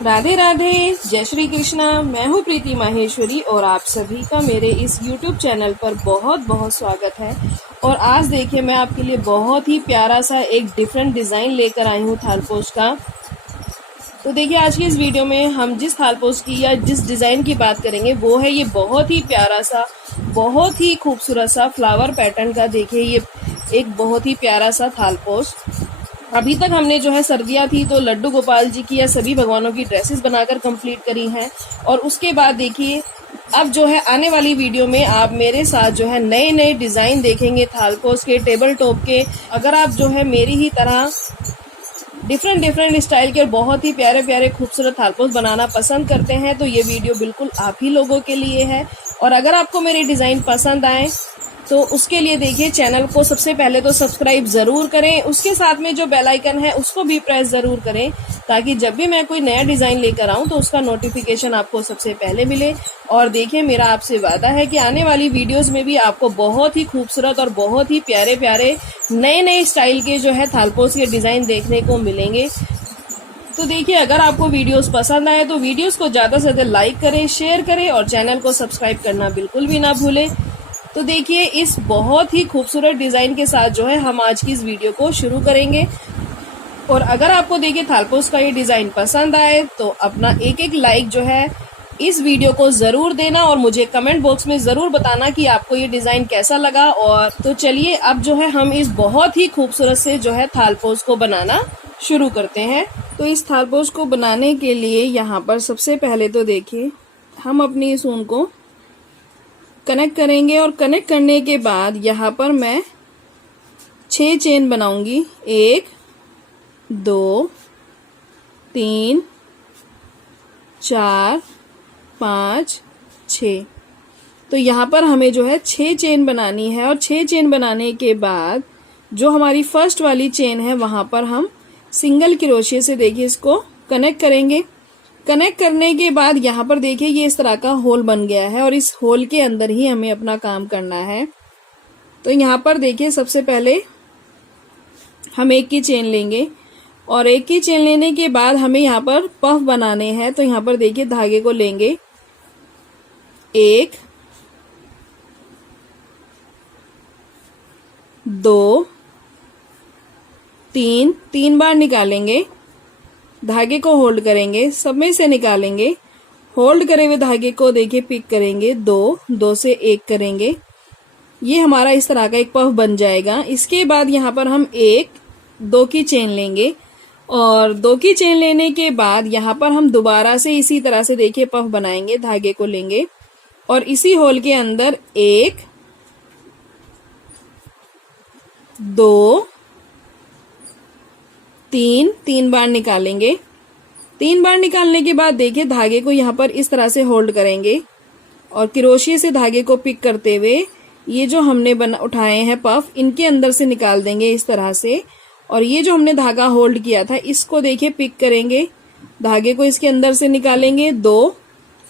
राधे राधे, जय श्री कृष्णा। मैं हूँ प्रीति माहेश्वरी और आप सभी का मेरे इस YouTube चैनल पर बहुत बहुत स्वागत है। और आज देखिए मैं आपके लिए बहुत ही प्यारा सा एक डिफरेंट डिज़ाइन लेकर आई हूँ थालपोश का। तो देखिए आज की इस वीडियो में हम जिस थालपोश की या जिस डिज़ाइन की बात करेंगे वो है ये बहुत ही प्यारा सा, बहुत ही खूबसूरत सा फ्लावर पैटर्न का। देखिए ये एक बहुत ही प्यारा सा थालपोश। अभी तक हमने जो है सर्दियाँ थी तो लड्डू गोपाल जी की या सभी भगवानों की ड्रेसेस बनाकर कंप्लीट करी हैं। और उसके बाद देखिए अब जो है आने वाली वीडियो में आप मेरे साथ जो है नए नए डिज़ाइन देखेंगे थालपोश के, टेबल टॉप के। अगर आप जो है मेरी ही तरह डिफरेंट स्टाइल के और बहुत ही प्यारे प्यारे खूबसूरत थालपोश बनाना पसंद करते हैं तो ये वीडियो बिल्कुल आप ही लोगों के लिए है। और अगर आपको मेरे डिज़ाइन पसंद आए तो उसके लिए देखिए चैनल को सबसे पहले तो सब्सक्राइब ज़रूर करें, उसके साथ में जो बेल आइकन है उसको भी प्रेस ज़रूर करें ताकि जब भी मैं कोई नया डिज़ाइन लेकर आऊँ तो उसका नोटिफिकेशन आपको सबसे पहले मिले। और देखिए मेरा आपसे वादा है कि आने वाली वीडियोस में भी आपको बहुत ही खूबसूरत और बहुत ही प्यारे प्यारे नए नए स्टाइल के जो है थालपोश के डिज़ाइन देखने को मिलेंगे। तो देखिए अगर आपको वीडियोस पसंद आए तो वीडियोस को ज़्यादा से ज़्यादा लाइक करें, शेयर करें और चैनल को सब्सक्राइब करना बिल्कुल भी ना भूलें। तो देखिए इस बहुत ही खूबसूरत डिज़ाइन के साथ जो है हम आज की इस वीडियो को शुरू करेंगे। और अगर आपको देखिए थालपोश का ये डिज़ाइन पसंद आए तो अपना एक एक लाइक जो है इस वीडियो को ज़रूर देना और मुझे कमेंट बॉक्स में ज़रूर बताना कि आपको ये डिज़ाइन कैसा लगा। और तो चलिए अब जो है हम इस बहुत ही खूबसूरत से जो है थालपोश को बनाना शुरू करते हैं। तो इस थालपोश को बनाने के लिए यहाँ पर सबसे पहले तो देखिए हम अपनी इस ऊन को कनेक्ट करेंगे और कनेक्ट करने के बाद यहाँ पर मैं 6 चेन बनाऊंगी। 1 2 3 4 5 6। तो यहाँ पर हमें जो है 6 चेन बनानी है। और 6 चेन बनाने के बाद जो हमारी फर्स्ट वाली चेन है वहाँ पर हम सिंगल क्रोशिया से देखिए इसको कनेक्ट करेंगे। कनेक्ट करने के बाद यहाँ पर देखिए ये इस तरह का होल बन गया है और इस होल के अंदर ही हमें अपना काम करना है। तो यहाँ पर देखिए सबसे पहले हम एक की चेन लेंगे और एक की चेन लेने के बाद हमें यहाँ पर पफ बनाने हैं। तो यहाँ पर देखिए धागे को लेंगे, 1 2 3 3 बार निकालेंगे, धागे को होल्ड करेंगे, सब में से निकालेंगे, होल्ड करे हुए धागे को देखिए पिक करेंगे, 2 2 से 1 करेंगे। ये हमारा इस तरह का एक पफ बन जाएगा। इसके बाद यहाँ पर हम 1 2 की चेन लेंगे और 2 की चेन लेने के बाद यहाँ पर हम दोबारा से इसी तरह से देखिए पफ बनाएंगे। धागे को लेंगे और इसी होल के अंदर 1 2 3 बार निकालेंगे। 3 बार निकालने के बाद देखिए धागे को यहाँ पर इस तरह से होल्ड करेंगे और क्रोशिया से धागे को पिक करते हुए ये जो हमने उठाए हैं पफ इनके अंदर से निकाल देंगे इस तरह से। और ये जो हमने धागा होल्ड किया था इसको देखिए पिक करेंगे, धागे को इसके अंदर से निकालेंगे, 2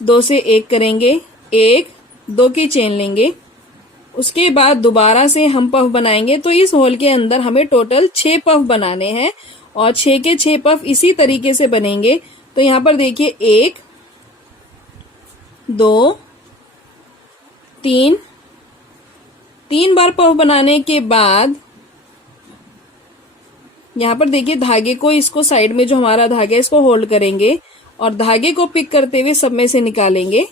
2 से 1 करेंगे, 1 2 की चेन लेंगे। उसके बाद दोबारा से हम पफ बनाएंगे। तो इस होल के अंदर हमें टोटल 6 पफ बनाने हैं और 6 के 6 पफ इसी तरीके से बनेंगे। तो यहाँ पर देखिए 1 2 3 बार पफ बनाने के बाद यहाँ पर देखिए धागे को इसको साइड में जो हमारा धागा है इसको होल्ड करेंगे और धागे को पिक करते हुए सब में से निकालेंगे।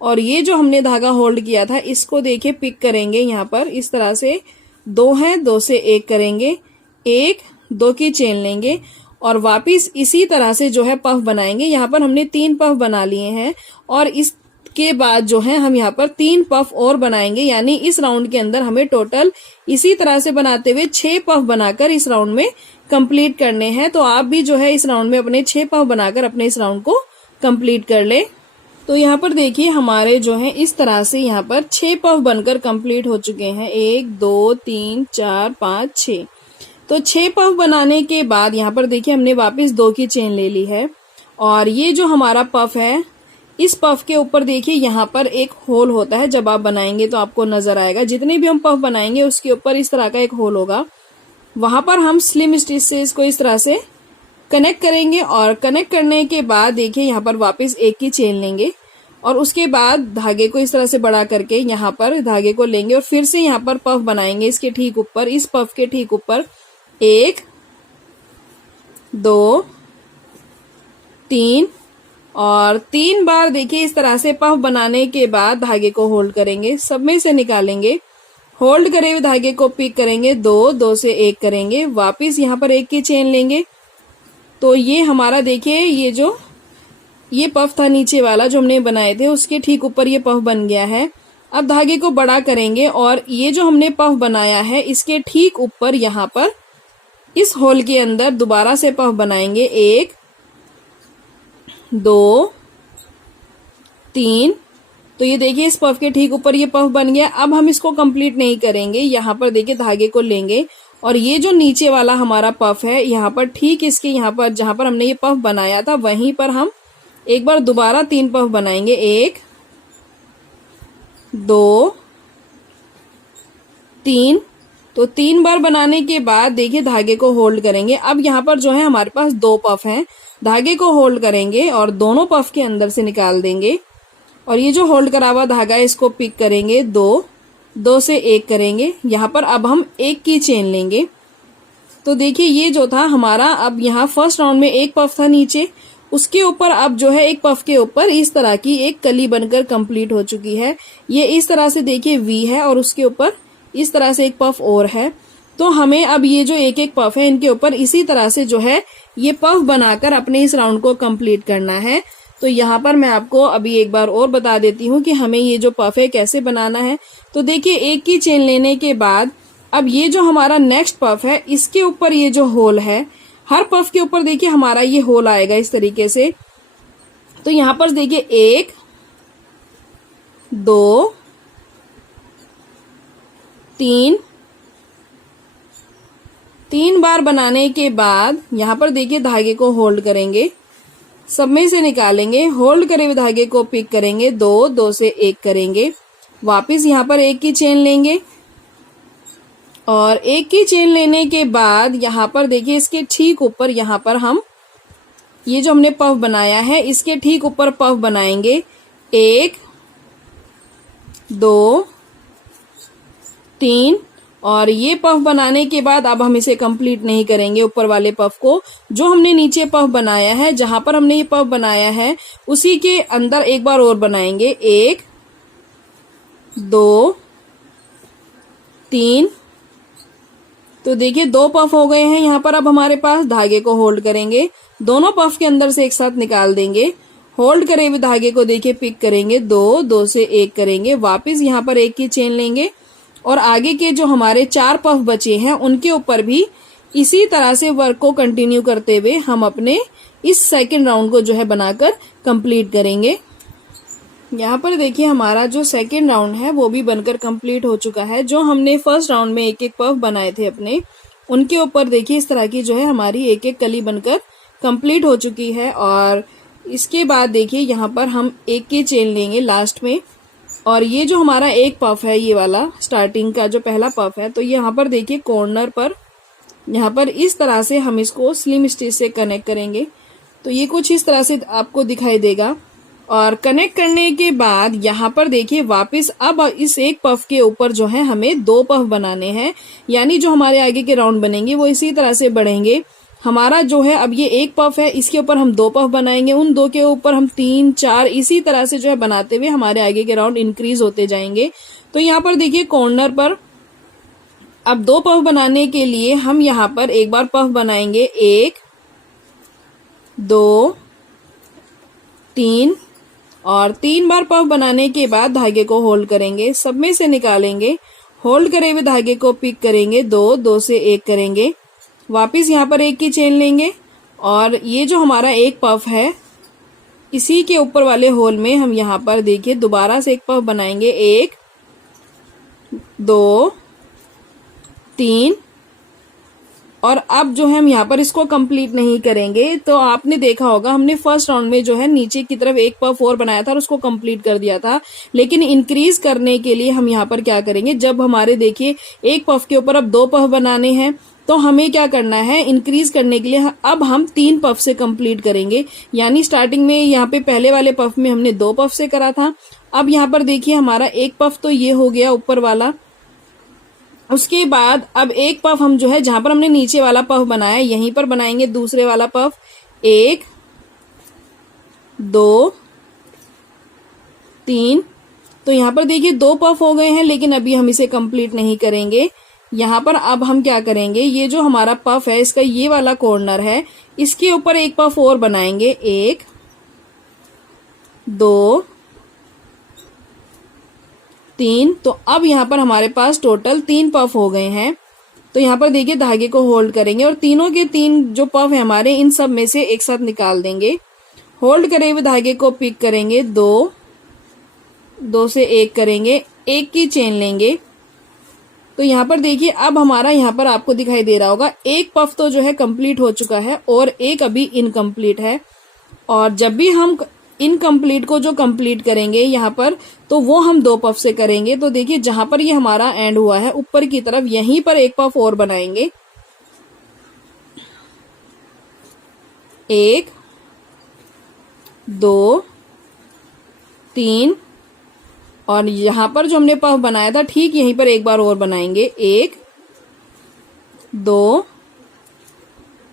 और ये जो हमने धागा होल्ड किया था इसको देखिए पिक करेंगे यहाँ पर इस तरह से, 2 है 2 से 1 करेंगे, 1 2 की चेन लेंगे और वापिस इसी तरह से जो है पफ बनाएंगे। यहाँ पर हमने 3 पफ बना लिए हैं और इसके बाद जो है हम यहाँ पर 3 पफ और बनाएंगे। यानी इस राउंड के अंदर हमें टोटल इसी तरह से बनाते हुए 6 पफ बनाकर इस राउंड में कंप्लीट करने हैं। तो आप भी जो है इस राउंड में अपने 6 पफ बनाकर अपने इस राउंड को कंप्लीट कर ले। तो यहाँ पर देखिए हमारे जो है इस तरह से यहाँ पर 6 पफ बनकर कंप्लीट हो चुके हैं। 1 2 3 4 5 6। तो 6 पफ बनाने के बाद यहाँ पर देखिए हमने वापस 2 की चेन ले ली है और ये जो हमारा पफ है इस पफ के ऊपर देखिए यहाँ पर एक होल होता है। जब आप बनाएंगे तो आपको नजर आएगा, जितने भी हम पफ बनाएंगे उसके ऊपर इस तरह का एक होल होगा। वहां पर हम स्लिम स्टिच से इसको इस तरह से कनेक्ट करेंगे और कनेक्ट करने के बाद देखिए यहाँ पर वापस एक की चेन लेंगे और उसके बाद धागे को इस तरह से बड़ा करके यहाँ पर धागे को लेंगे और फिर से यहाँ पर पफ बनाएंगे इसके ठीक ऊपर, इस पफ के ठीक ऊपर 1 2 3 और 3 बार देखिए इस तरह से पफ बनाने के बाद धागे को होल्ड करेंगे, सब में से निकालेंगे, होल्ड करे हुए धागे को पिक करेंगे, 2 2 से 1 करेंगे, वापिस यहाँ पर एक की चेन लेंगे। तो ये हमारा देखिए ये पफ था नीचे वाला जो हमने बनाए थे, उसके ठीक ऊपर ये पफ बन गया है। अब धागे को बड़ा करेंगे और ये जो हमने पफ बनाया है इसके ठीक ऊपर यहाँ पर इस होल के अंदर दोबारा से पफ बनाएंगे, 1 2 3। तो ये देखिए इस पफ के ठीक ऊपर ये पफ बन गया। अब हम इसको कंप्लीट नहीं करेंगे, यहाँ पर देखिए धागे को लेंगे और ये जो नीचे वाला हमारा पफ है यहाँ पर ठीक इसके यहाँ पर जहां पर हमने ये पफ बनाया था वहीं पर हम एक बार दोबारा 3 पफ बनाएंगे, 1 2 3। तो 3 बार बनाने के बाद देखिए धागे को होल्ड करेंगे। अब यहाँ पर जो है हमारे पास 2 पफ हैं, धागे को होल्ड करेंगे और दोनों पफ के अंदर से निकाल देंगे और ये जो होल्ड करा हुआ धागा है इसको पिक करेंगे, 2 2 से 1 करेंगे। यहाँ पर अब हम एक की चेन लेंगे। तो देखिए ये जो था हमारा, अब यहाँ फर्स्ट राउंड में एक पफ था नीचे, उसके ऊपर अब जो है एक पफ के ऊपर इस तरह की एक कली बनकर कंप्लीट हो चुकी है। ये इस तरह से देखिए वी है और उसके ऊपर इस तरह से एक पफ और है। तो हमें अब ये जो एक एक पफ है इनके ऊपर इसी तरह से जो है ये पफ बनाकर अपने इस राउंड को कंप्लीट करना है। तो यहाँ पर मैं आपको अभी एक बार और बता देती हूँ कि हमें ये जो पफ है कैसे बनाना है। तो देखिए एक की चेन लेने के बाद अब ये जो हमारा नेक्स्ट पफ है इसके ऊपर ये जो होल है, हर पफ के ऊपर देखिए हमारा ये होल आएगा इस तरीके से। तो यहाँ पर देखिए 1 2 3 बार बनाने के बाद यहाँ पर देखिए धागे को होल्ड करेंगे, सब में से निकालेंगे, होल्ड करे हुए धागे को पिक करेंगे, 2 2 से 1 करेंगे, वापिस यहाँ पर एक की चेन लेंगे और एक की चेन लेने के बाद यहाँ पर देखिए इसके ठीक ऊपर यहाँ पर हम ये जो हमने पफ बनाया है इसके ठीक ऊपर पफ बनाएंगे, 1 2 3 और ये पफ बनाने के बाद अब हम इसे कंप्लीट नहीं करेंगे। ऊपर वाले पफ को जो हमने नीचे पफ बनाया है, जहां पर हमने ये पफ बनाया है उसी के अंदर एक बार और बनाएंगे, 1 2 3। तो देखिए 2 पफ हो गए हैं यहाँ पर। अब हमारे पास धागे को होल्ड करेंगे, दोनों पफ के अंदर से एक साथ निकाल देंगे, होल्ड करे हुए धागे को देखिए पिक करेंगे, 2 2 से 1 करेंगे, वापिस यहाँ पर एक की चेन लेंगे और आगे के जो हमारे 4 पफ बचे हैं उनके ऊपर भी इसी तरह से वर्क को कंटिन्यू करते हुए हम अपने इस सेकंड राउंड को जो है बनाकर कंप्लीट करेंगे। यहाँ पर देखिए हमारा जो सेकंड राउंड है वो भी बनकर कंप्लीट हो चुका है। जो हमने फर्स्ट राउंड में एक एक पफ बनाए थे अपने, उनके ऊपर देखिए इस तरह की जो है हमारी एक एक कली बनकर कंप्लीट हो चुकी है। और इसके बाद देखिए यहाँ पर हम एक की चेन लेंगे लास्ट में और ये जो हमारा एक पफ है, ये वाला स्टार्टिंग का जो पहला पफ है, तो यहाँ पर देखिए कॉर्नर पर यहाँ पर इस तरह से हम इसको स्लिम स्टिच से कनेक्ट करेंगे। तो ये कुछ इस तरह से आपको दिखाई देगा। और कनेक्ट करने के बाद यहाँ पर देखिए वापस अब इस एक पफ के ऊपर जो है हमें 2 पफ बनाने हैं, यानी जो हमारे आगे के राउंड बनेंगे वो इसी तरह से बढ़ेंगे। हमारा जो है अब ये एक पफ है, इसके ऊपर हम 2 पफ बनाएंगे, उन 2 के ऊपर हम 3 4 इसी तरह से जो है बनाते हुए हमारे आगे के राउंड इंक्रीज होते जाएंगे। तो यहाँ पर देखिए कॉर्नर पर अब 2 पफ बनाने के लिए हम यहाँ पर एक बार पफ बनाएंगे, 1 2 3 और 3 बार पफ बनाने के बाद धागे को होल्ड करेंगे, सब में से निकालेंगे, होल्ड करे हुए धागे को पिक करेंगे, 2 2 से 1 करेंगे, वापिस यहाँ पर एक की चेन लेंगे और ये जो हमारा एक पफ है इसी के ऊपर वाले होल में हम यहाँ पर देखिए दोबारा से एक पफ बनाएंगे, 1 2 3 और अब जो है हम यहाँ पर इसको कंप्लीट नहीं करेंगे। तो आपने देखा होगा हमने फर्स्ट राउंड में जो है नीचे की तरफ एक पफ और बनाया था और उसको कंप्लीट कर दिया था, लेकिन इंक्रीज करने के लिए हम यहाँ पर क्या करेंगे, जब हमारे देखिए एक पफ के ऊपर अब 2 पफ बनाने हैं तो हमें क्या करना है, इंक्रीज करने के लिए अब हम 3 पफ से कंप्लीट करेंगे। यानी स्टार्टिंग में यहाँ पे पहले वाले पफ में हमने 2 पफ से करा था। अब यहाँ पर देखिए हमारा एक पफ तो ये हो गया ऊपर वाला। उसके बाद अब एक पफ हम जो है जहां पर हमने नीचे वाला पफ बनाया यहीं पर बनाएंगे दूसरे वाला पफ। 1 2 3। तो यहाँ पर देखिए 2 पफ हो गए हैं, लेकिन अभी हम इसे कंप्लीट नहीं करेंगे। यहाँ पर अब हम क्या करेंगे, ये जो हमारा पफ है इसका ये वाला कॉर्नर है, इसके ऊपर एक पफ और बनाएंगे। 1 2 3। तो अब यहाँ पर हमारे पास टोटल 3 पफ हो गए हैं। तो यहाँ पर देखिए धागे को होल्ड करेंगे और तीनों के 3 जो पफ है हमारे इन सब में से एक साथ निकाल देंगे। होल्ड करे हुए धागे को पिक करेंगे, 2 से 1 करेंगे, 1 की चेन लेंगे। तो यहाँ पर देखिए अब हमारा यहाँ पर आपको दिखाई दे रहा होगा एक पफ तो जो है कंप्लीट हो चुका है और एक अभी इनकम्प्लीट है। और जब भी हम इनकम्प्लीट को जो कंप्लीट करेंगे यहाँ पर, तो वो हम 2 पफ से करेंगे। तो देखिए जहां पर ये हमारा एंड हुआ है ऊपर की तरफ, यहीं पर एक पफ और बनाएंगे। 1 2 3। और यहां पर जो हमने पफ बनाया था ठीक यहीं पर एक बार और बनाएंगे। 1 2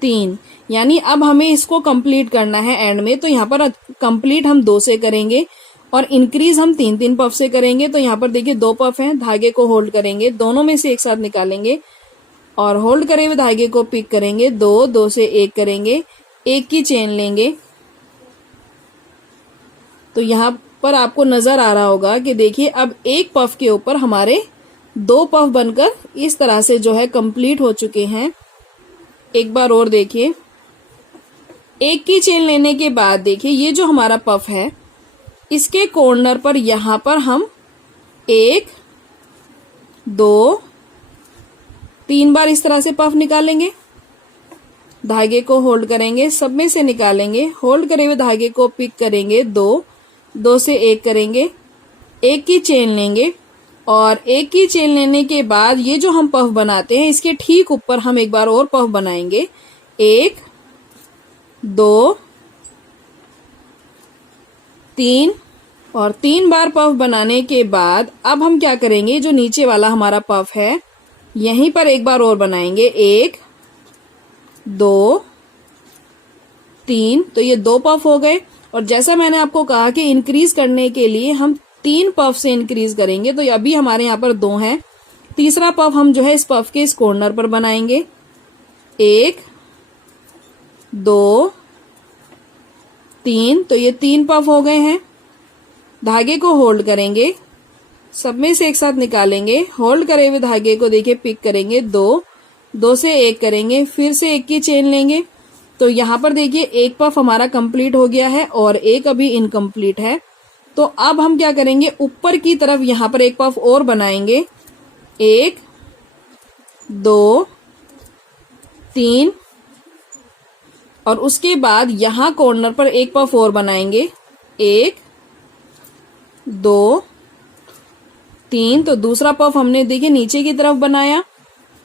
3। यानी अब हमें इसको कंप्लीट करना है एंड में। तो यहाँ पर कंप्लीट हम 2 से करेंगे और इंक्रीज हम 3 पफ से करेंगे। तो यहाँ पर देखिए 2 पफ हैं, धागे को होल्ड करेंगे, दोनों में से एक साथ निकालेंगे और होल्ड करे हुए धागे को पिक करेंगे, 2 से 1 करेंगे, 1 की चेन लेंगे। तो यहाँ पर आपको नजर आ रहा होगा कि देखिए अब एक पफ के ऊपर हमारे 2 पफ बनकर इस तरह से जो है कंप्लीट हो चुके हैं। एक बार और देखिए, 1 की चेन लेने के बाद देखिए ये जो हमारा पफ है इसके कॉर्नर पर यहां पर हम 1 2 3 बार इस तरह से पफ निकालेंगे, धागे को होल्ड करेंगे, सब में से निकालेंगे, होल्ड करे हुए धागे को पिक करेंगे, 2 से 1 करेंगे, 1 की चेन लेंगे और 1 की चेन लेने के बाद ये जो हम पफ बनाते हैं इसके ठीक ऊपर हम एक बार और पफ बनाएंगे। 1 2 3। और 3 बार पफ बनाने के बाद अब हम क्या करेंगे, जो नीचे वाला हमारा पफ है यहीं पर एक बार और बनाएंगे। 1 2 3। तो ये 2 पफ हो गए। और जैसा मैंने आपको कहा कि इंक्रीज करने के लिए हम 3 पफ से इंक्रीज करेंगे। तो अभी हमारे यहाँ पर 2 हैं, तीसरा पफ हम जो है इस पफ के इस कॉर्नर पर बनाएंगे। 1 2 3। तो ये 3 पफ हो गए हैं, धागे को होल्ड करेंगे, सब में से एक साथ निकालेंगे, होल्ड करे हुए धागे को देखिए पिक करेंगे, 2 से 1 करेंगे, फिर से 1 की चेन लेंगे। तो यहाँ पर देखिए एक पफ हमारा कंप्लीट हो गया है और एक अभी इनकम्प्लीट है। तो अब हम क्या करेंगे, ऊपर की तरफ यहाँ पर एक पफ और बनाएंगे। 1 2 3। और उसके बाद यहाँ कॉर्नर पर एक पफ और बनाएंगे। 1 2 3। तो दूसरा पफ हमने देखिए नीचे की तरफ बनाया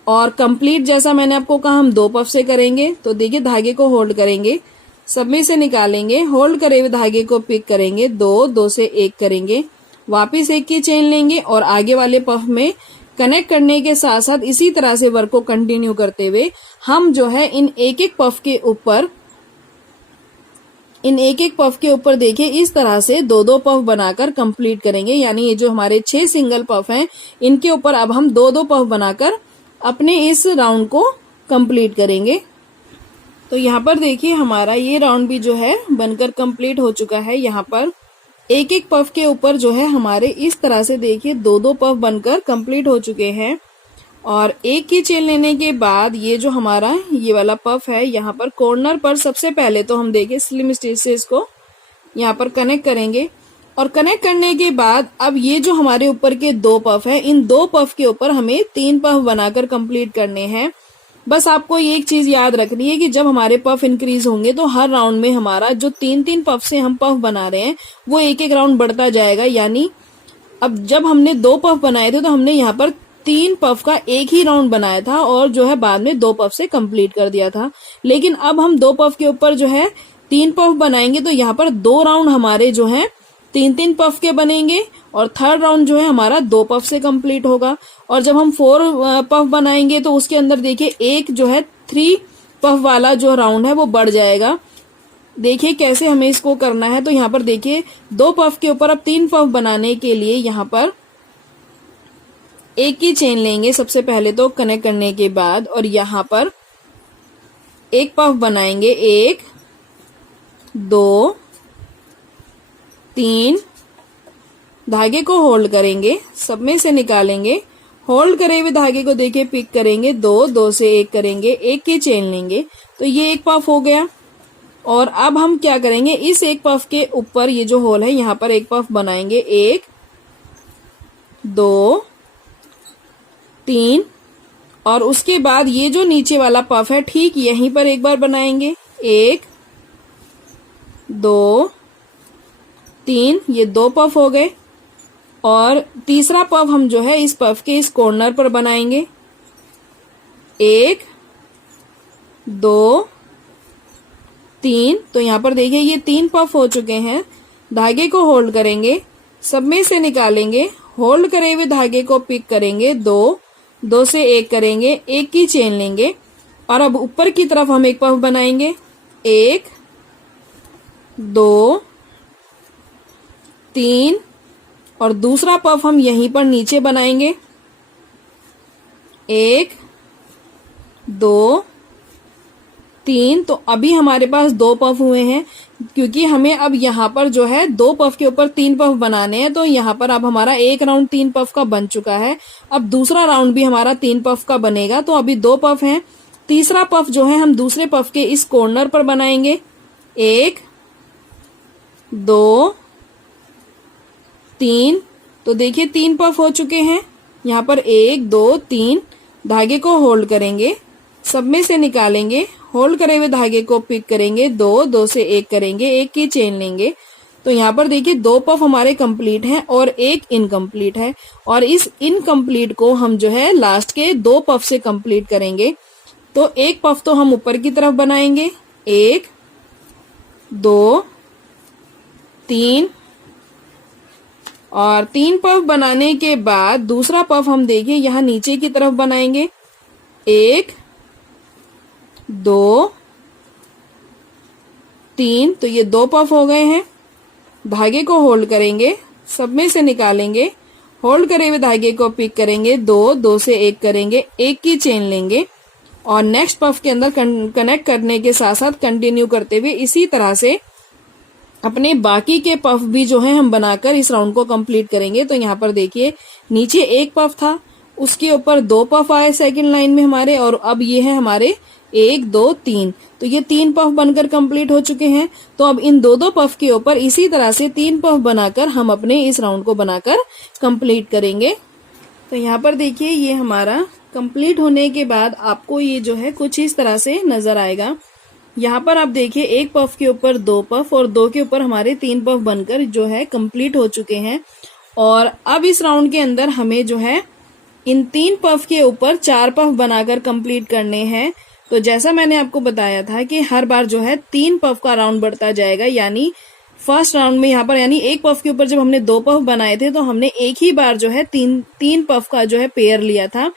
और कंप्लीट जैसा मैंने आपको कहा हम 2 पफ से करेंगे। तो देखिए धागे को होल्ड करेंगे, सब में से निकालेंगे, होल्ड करे हुए धागे को पिक करेंगे, 2 से 1 करेंगे, वापिस 1 की चेन लेंगे और आगे वाले पफ में कनेक्ट करने के साथ साथ इसी तरह से वर्क को कंटिन्यू करते हुए हम जो है इन एक एक पफ के ऊपर देखिए इस तरह से 2 पफ बनाकर कंप्लीट करेंगे। यानी ये जो हमारे 6 सिंगल पफ हैं इनके ऊपर अब हम 2 पफ बनाकर अपने इस राउंड को कंप्लीट करेंगे। तो यहाँ पर देखिए हमारा ये राउंड भी जो है बनकर कंप्लीट हो चुका है। यहाँ पर एक एक पफ के ऊपर जो है हमारे इस तरह से देखिए 2 पफ बनकर कंप्लीट हो चुके हैं। और 1 की चेन लेने के बाद ये जो हमारा ये वाला पफ है यहाँ पर कॉर्नर पर सबसे पहले तो हम देखिए स्लिम स्टिच से इसको यहाँ पर कनेक्ट करेंगे। और कनेक्ट करने के बाद अब ये जो हमारे ऊपर के 2 पफ है इन 2 पफ के ऊपर हमें 3 पफ बनाकर कंप्लीट करने हैं। बस आपको एक चीज याद रखनी है कि जब हमारे पफ इंक्रीज होंगे तो हर राउंड में हमारा जो 3 पफ से हम पफ बना रहे हैं वो एक एक राउंड बढ़ता जाएगा। यानी अब जब हमने 2 पफ बनाए थे तो हमने यहाँ पर 3 पफ का एक ही राउंड बनाया था और जो है बाद में 2 पफ से कंप्लीट कर दिया था। लेकिन अब हम 2 पफ के ऊपर जो है 3 पफ बनाएंगे, तो यहाँ पर 2 राउंड हमारे जो है 3-3 पफ के बनेंगे और थर्ड राउंड जो है हमारा 2 पफ से कंप्लीट होगा। और जब हम 4 पफ बनाएंगे तो उसके अंदर देखिए एक जो है 3 पफ वाला जो राउंड है वो बढ़ जाएगा। देखिए कैसे हमें इसको करना है। तो यहाँ पर देखिए 2 पफ के ऊपर अब 3 पफ बनाने के लिए यहाँ पर एक ही चेन लेंगे सबसे पहले तो कनेक्ट करने के बाद, और यहाँ पर एक पफ बनाएंगे, 1 2 3, धागे को होल्ड करेंगे, सब में से निकालेंगे, होल्ड करे हुए धागे को देखिए पिक करेंगे, 2 2 से 1 करेंगे, एक की चेन लेंगे, तो ये एक पफ हो गया। और अब हम क्या करेंगे, इस एक पफ के ऊपर ये जो होल है यहाँ पर एक पफ बनाएंगे, 1 2 3, और उसके बाद ये जो नीचे वाला पफ है ठीक यहीं पर एक बार बनाएंगे, 1 2 3, ये 2 पफ हो गए। और तीसरा पफ हम जो है इस पफ के इस कॉर्नर पर बनाएंगे, 1 2 3, तो यहाँ पर देखिए ये 3 पफ हो चुके हैं। धागे को होल्ड करेंगे, सब में से निकालेंगे, होल्ड करे हुए धागे को पिक करेंगे, 2 2 से 1 करेंगे, एक की चेन लेंगे, और अब ऊपर की तरफ हम एक पफ बनाएंगे, 1 2 3, और दूसरा पफ हम यहीं पर नीचे बनाएंगे, 1 2 3, तो अभी हमारे पास 2 पफ हुए हैं। क्योंकि हमें अब यहाँ पर जो है 2 पफ के ऊपर 3 पफ बनाने हैं, तो यहाँ पर अब हमारा एक राउंड 3 पफ का बन चुका है। अब दूसरा राउंड भी हमारा 3 पफ का बनेगा, तो अभी 2 पफ हैं। तीसरा पफ जो है हम दूसरे पफ के इस कॉर्नर पर बनाएंगे, 1 2 3, तो देखिए 3 पफ हो चुके हैं। यहाँ पर 1 2 3, धागे को होल्ड करेंगे, सब में से निकालेंगे, होल्ड करे हुए धागे को पिक करेंगे, 2 2 से 1 करेंगे, एक की चेन लेंगे, तो यहाँ पर देखिए 2 पफ हमारे कंप्लीट हैं और एक इनकम्प्लीट है। और इस इनकम्प्लीट को हम जो है लास्ट के 2 पफ से कंप्लीट करेंगे। तो एक पफ तो हम ऊपर की तरफ बनाएंगे, 1 2 3, और 3 पफ बनाने के बाद दूसरा पफ हम देखिए यहाँ नीचे की तरफ बनाएंगे, 1 2 3, तो ये 2 पफ हो गए हैं। धागे को होल्ड करेंगे, सब में से निकालेंगे, होल्ड करे हुए धागे को पिक करेंगे, 2 2 से 1 करेंगे, एक की चेन लेंगे, और नेक्स्ट पफ के अंदर कनेक्ट करने के साथ साथ कंटिन्यू करते हुए इसी तरह से अपने बाकी के पफ भी जो है हम बनाकर इस राउंड को कंप्लीट करेंगे। तो यहाँ पर देखिए नीचे एक पफ था, उसके ऊपर 2 पफ आए सेकंड लाइन में हमारे, और अब ये है हमारे 1 2 3, तो ये 3 पफ बनकर कंप्लीट हो चुके हैं। तो अब इन 2 पफ के ऊपर इसी तरह से 3 पफ बनाकर हम अपने इस राउंड को बनाकर कंप्लीट करेंगे। तो यहाँ पर देखिए ये हमारा कंप्लीट होने के बाद आपको ये जो है कुछ इस तरह से नजर आएगा। यहाँ पर आप देखिए एक पफ के ऊपर 2 पफ और 2 के ऊपर हमारे 3 पफ बनकर जो है कंप्लीट हो चुके हैं। और अब इस राउंड के अंदर हमें जो है इन 3 पफ के ऊपर 4 पफ बनाकर कंप्लीट करने हैं। तो जैसा मैंने आपको बताया था कि हर बार जो है 3 पफ का राउंड बढ़ता जाएगा, यानी फर्स्ट राउंड में यहाँ पर यानी एक पफ के ऊपर जब हमने 2 पफ बनाए थे तो हमने एक ही बार जो है तीन पफ का जो है पेयर लिया था।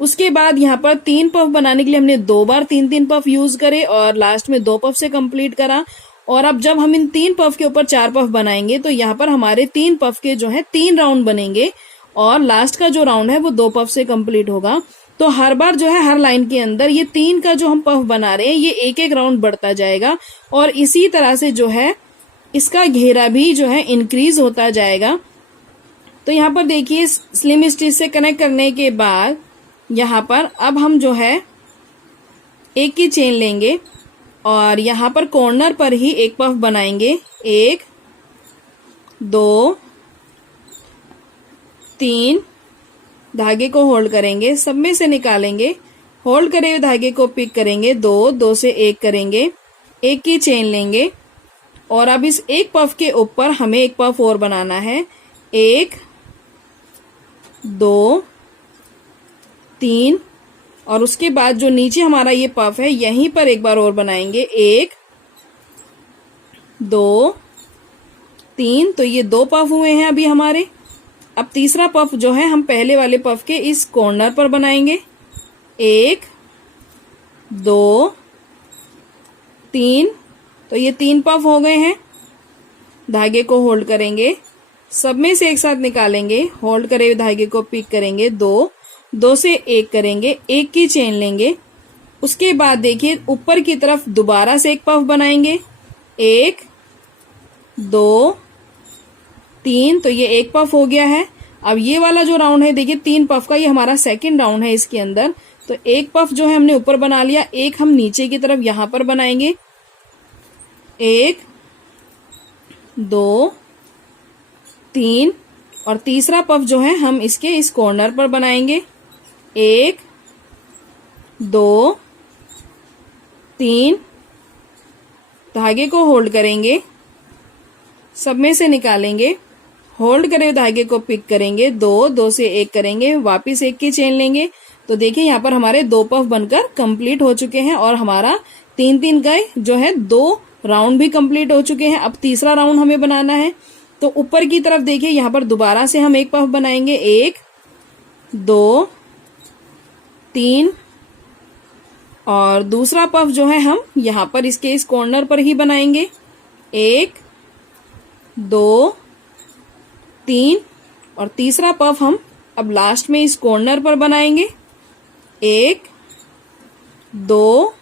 उसके बाद यहाँ पर 3 पफ बनाने के लिए हमने 2 बार 3 पफ यूज करे और लास्ट में 2 पफ से कंप्लीट करा। और अब जब हम इन 3 पफ के ऊपर 4 पफ बनाएंगे तो यहाँ पर हमारे 3 पफ के जो है 3 राउंड बनेंगे और लास्ट का जो राउंड है वो 2 पफ से कंप्लीट होगा। तो हर बार जो है हर लाइन के अंदर ये 3 का जो हम पफ बना रहे हैं ये एक एक राउंड बढ़ता जाएगा और इसी तरह से जो है इसका घेरा भी जो है इंक्रीज होता जाएगा। तो यहाँ पर देखिए स्लिम स्टिच से कनेक्ट करने के बाद यहाँ पर अब हम जो है एक की चेन लेंगे और यहाँ पर कॉर्नर पर ही एक पफ बनाएंगे, 1 2 3, धागे को होल्ड करेंगे, सब में से निकालेंगे, होल्ड करे हुए धागे को पिक करेंगे, 2 2 से 1 करेंगे, एक की चेन लेंगे और अब इस एक पफ के ऊपर हमें एक पफ और बनाना है, 1 2 3 और उसके बाद जो नीचे हमारा ये पफ है यहीं पर एक बार और बनाएंगे 1 2 3। तो ये 2 पफ हुए हैं अभी हमारे। अब तीसरा पफ जो है हम पहले वाले पफ के इस कॉर्नर पर बनाएंगे 1 2 3। तो ये 3 पफ हो गए हैं। धागे को होल्ड करेंगे, सब में से एक साथ निकालेंगे, होल्ड करे हुए धागे को पिक करेंगे 2 2 से 1 करेंगे, 1 की चेन लेंगे। उसके बाद देखिए ऊपर की तरफ दोबारा से एक पफ बनाएंगे 1 2 3। तो ये एक पफ हो गया है। अब ये वाला जो राउंड है देखिए 3 पफ का, ये हमारा सेकंड राउंड है इसके अंदर। तो एक पफ जो है हमने ऊपर बना लिया, एक हम नीचे की तरफ यहां पर बनाएंगे 1 2 3 और तीसरा पफ जो है हम इसके इस कॉर्नर पर बनाएंगे 1 2 3। धागे को होल्ड करेंगे, सब में से निकालेंगे, होल्ड करे धागे को पिक करेंगे 2 2 से 1 करेंगे, वापिस 1 की चेन लेंगे। तो देखिए यहाँ पर हमारे 2 पफ बनकर कंप्लीट हो चुके हैं और हमारा 3 का जो है 2 राउंड भी कंप्लीट हो चुके हैं। अब तीसरा राउंड हमें बनाना है। तो ऊपर की तरफ देखिए यहाँ पर दोबारा से हम एक पफ बनाएंगे 1 2 3 और दूसरा पफ जो है हम यहाँ पर इसके इस कॉर्नर पर ही बनाएंगे 1 2 3 और तीसरा पफ हम अब लास्ट में इस कॉर्नर पर बनाएंगे 1 2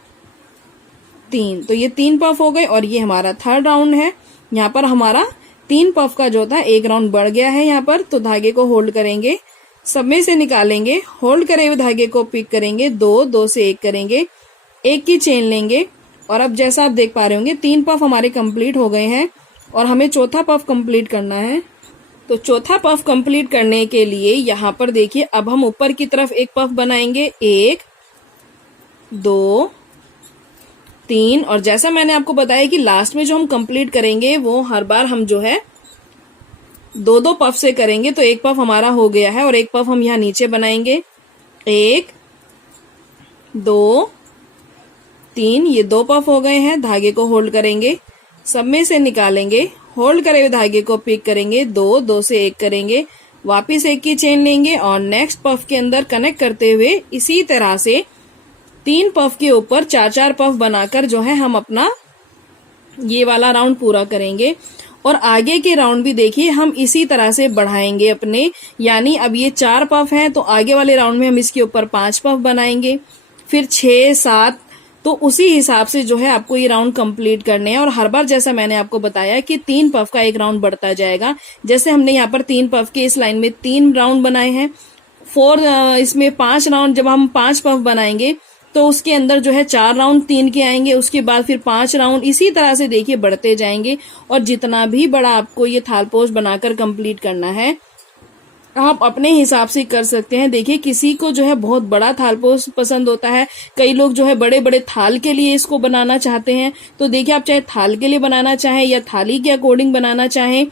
3। तो ये 3 पफ हो गए और ये हमारा थर्ड राउंड है। यहाँ पर हमारा 3 पफ का जो था एक राउंड बढ़ गया है यहाँ पर। तो धागे को होल्ड करेंगे, सब में से निकालेंगे, होल्ड करे हुए धागे को पिक करेंगे 2 2 से 1 करेंगे, 1 की चेन लेंगे। और अब जैसा आप देख पा रहे होंगे 3 पफ हमारे कंप्लीट हो गए हैं और हमें चौथा पफ कंप्लीट करना है। तो चौथा पफ कंप्लीट करने के लिए यहाँ पर देखिए अब हम ऊपर की तरफ एक पफ बनाएंगे 1 2 3 और जैसा मैंने आपको बताया कि लास्ट में जो हम कंप्लीट करेंगे वो हर बार हम जो है 2 पफ से करेंगे। तो एक पफ हमारा हो गया है और एक पफ हम यहाँ नीचे बनाएंगे 1 2 3। ये 2 पफ हो गए हैं। धागे को होल्ड करेंगे, सब में से निकालेंगे, होल्ड करे हुए धागे को पिक करेंगे 2 2 से 1 करेंगे, वापिस 1 की चेन लेंगे और नेक्स्ट पफ के अंदर कनेक्ट करते हुए इसी तरह से 3 पफ के ऊपर 4 पफ बनाकर जो है हम अपना ये वाला राउंड पूरा करेंगे। और आगे के राउंड भी देखिए हम इसी तरह से बढ़ाएंगे अपने, यानी अब ये 4 पफ हैं तो आगे वाले राउंड में हम इसके ऊपर 5 पफ बनाएंगे, फिर 6 7। तो उसी हिसाब से जो है आपको ये राउंड कंप्लीट करने हैं। और हर बार जैसा मैंने आपको बताया कि 3 पफ का एक राउंड बढ़ता जाएगा। जैसे हमने यहाँ पर 3 पफ के इस लाइन में 3 राउंड बनाए हैं, 4 इसमें 5 राउंड। जब हम 5 पफ बनाएंगे तो उसके अंदर जो है 4 राउंड 3 के आएंगे, उसके बाद फिर 5 राउंड, इसी तरह से देखिए बढ़ते जाएंगे। और जितना भी बड़ा आपको ये थाल पोस्ट बनाकर कंप्लीट करना है आप अपने हिसाब से कर सकते हैं। देखिए किसी को जो है बहुत बड़ा थाल पोस्ट पसंद होता है, कई लोग जो है बड़े बड़े थाल के लिए इसको बनाना चाहते हैं। तो देखिए आप चाहे थाल के लिए बनाना चाहें या थाली के अकॉर्डिंग बनाना चाहें,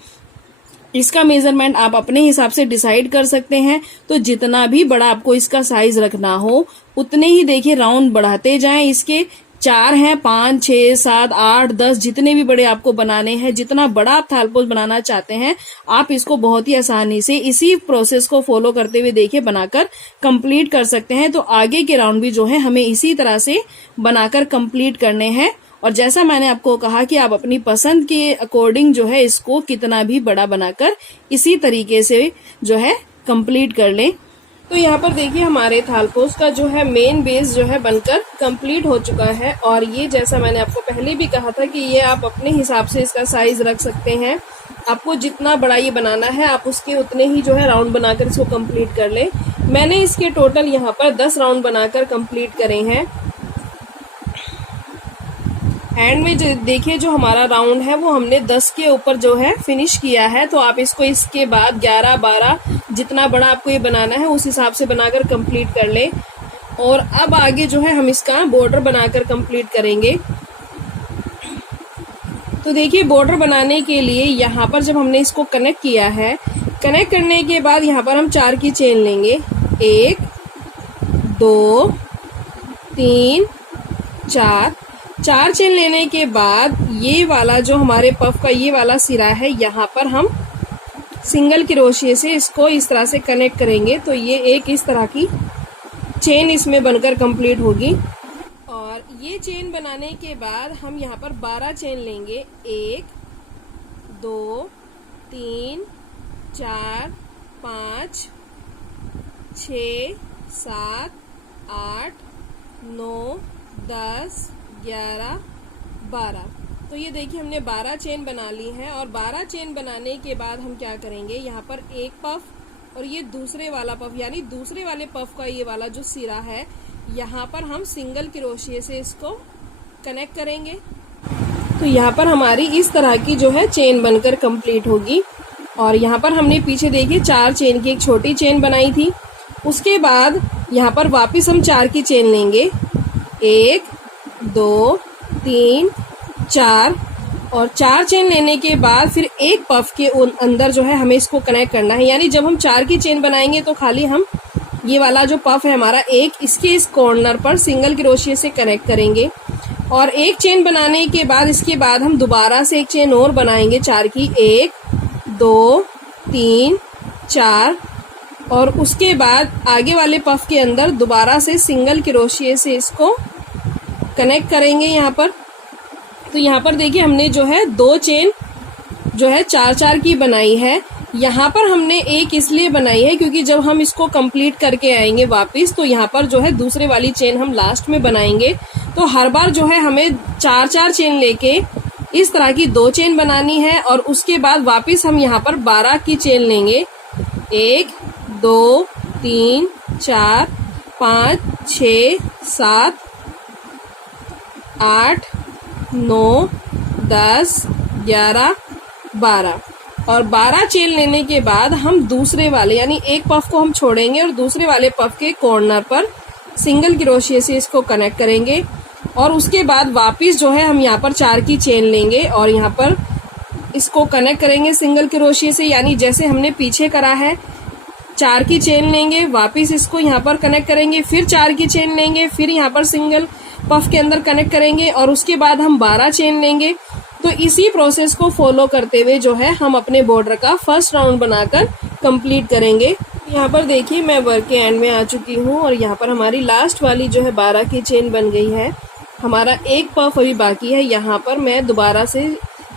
इसका मेजरमेंट आप अपने हिसाब से डिसाइड कर सकते हैं। तो जितना भी बड़ा आपको इसका साइज रखना हो उतने ही देखिए राउंड बढ़ाते जाएं। इसके 4 हैं, 5 6 7 8 10 जितने भी बड़े आपको बनाने हैं, जितना बड़ा आप थाल पोस्ट बनाना चाहते हैं आप इसको बहुत ही आसानी से इसी प्रोसेस को फॉलो करते हुए देखिए बनाकर कंप्लीट कर सकते हैं। तो आगे के राउंड भी जो है हमें इसी तरह से बनाकर कंप्लीट करने हैं। और जैसा मैंने आपको कहा कि आप अपनी पसंद के अकॉर्डिंग जो है इसको कितना भी बड़ा बनाकर इसी तरीके से जो है कंप्लीट कर लें। तो यहाँ पर देखिए हमारे थाल पोस्ट का जो है मेन बेस जो है बनकर कंप्लीट हो चुका है। और ये जैसा मैंने आपको पहले भी कहा था कि ये आप अपने हिसाब से इसका साइज रख सकते हैं। आपको जितना बड़ा ये बनाना है आप उसके उतने ही जो है राउंड बनाकर इसको कंप्लीट कर लें। मैंने इसके टोटल यहाँ पर 10 राउंड बनाकर कंप्लीट करे हैं। एंड में जो देखिए जो हमारा राउंड है वो हमने 10 के ऊपर जो है फिनिश किया है। तो आप इसको इसके बाद 11 12 जितना बड़ा आपको ये बनाना है उस हिसाब से बनाकर कंप्लीट कर लें। और अब आगे जो है हम इसका बॉर्डर बनाकर कंप्लीट करेंगे। तो देखिए बॉर्डर बनाने के लिए यहाँ पर जब हमने इसको कनेक्ट किया है, कनेक्ट करने के बाद यहाँ पर हम 4 की चेन लेंगे, 1 2 3 4 4 चेन लेने के बाद ये वाला जो हमारे पफ का ये वाला सिरा है, यहाँ पर हम सिंगल क्रोशिये से इसको इस तरह से कनेक्ट करेंगे। तो ये एक इस तरह की चेन इसमें बनकर कंप्लीट होगी। और ये चेन बनाने के बाद हम यहाँ पर 12 चेन लेंगे। 1 2 3 4 5 6 7 8 9 10 11 12। तो ये देखिए हमने 12 चेन बना ली है। और 12 चेन बनाने के बाद हम क्या करेंगे, यहाँ पर एक पफ और ये दूसरे वाला पफ, यानी दूसरे वाले पफ का ये वाला जो सिरा है, यहाँ पर हम सिंगल क्रोशिये से इसको कनेक्ट करेंगे। तो यहाँ पर हमारी इस तरह की जो है चेन बनकर कंप्लीट होगी। और यहाँ पर हमने पीछे देखिए 4 चेन की एक छोटी चेन बनाई थी। उसके बाद यहाँ पर वापस हम 4 की चेन लेंगे। 1 2 3 4 और 4 चेन लेने के बाद फिर एक पफ के अंदर जो है हमें इसको कनेक्ट करना है। यानी जब हम 4 की चेन बनाएंगे तो खाली हम ये वाला जो पफ है हमारा एक, इसके इस कॉर्नर पर सिंगल क्रोशिये से कनेक्ट करेंगे। और एक चेन बनाने के बाद इसके बाद हम दोबारा से एक चेन और बनाएंगे 4 की। 1 2 3 4 और उसके बाद आगे वाले पफ के अंदर दोबारा से सिंगल क्रोशिये से इसको कनेक्ट करेंगे यहाँ पर। तो यहाँ पर देखिए हमने जो है 2 चेन जो है 4-4 की बनाई है। यहाँ पर हमने एक इसलिए बनाई है क्योंकि जब हम इसको कंप्लीट करके आएंगे वापस, तो यहाँ पर जो है दूसरे वाली चेन हम लास्ट में बनाएंगे। तो हर बार जो है हमें 4-4 चेन लेके इस तरह की 2 चेन बनानी है। और उसके बाद वापस हम यहाँ पर 12 की चेन लेंगे। 1 2 3 4 5 6 7 8 9 10 11 12 और 12 चेन लेने के बाद हम दूसरे वाले यानी एक पफ को हम छोड़ेंगे और दूसरे वाले पफ के कॉर्नर पर सिंगल क्रोशिये से इसको कनेक्ट करेंगे। और उसके बाद वापस जो है हम यहाँ पर 4 की चेन लेंगे और यहाँ पर इसको कनेक्ट करेंगे सिंगल क्रोशिये से, यानी जैसे हमने पीछे करा है। 4 की चेन लेंगे, वापस इसको यहाँ पर कनेक्ट करेंगे, फिर 4 की चेन लेंगे, फिर यहाँ पर सिंगल पफ के अंदर कनेक्ट करेंगे और उसके बाद हम 12 चेन लेंगे। तो इसी प्रोसेस को फॉलो करते हुए जो है हम अपने बॉर्डर का फर्स्ट राउंड बनाकर कंप्लीट करेंगे। यहाँ पर देखिए मैं वर्क के एंड में आ चुकी हूँ और यहाँ पर हमारी लास्ट वाली जो है 12 की चेन बन गई है। हमारा एक पफ अभी बाकी है। यहाँ पर मैं दोबारा से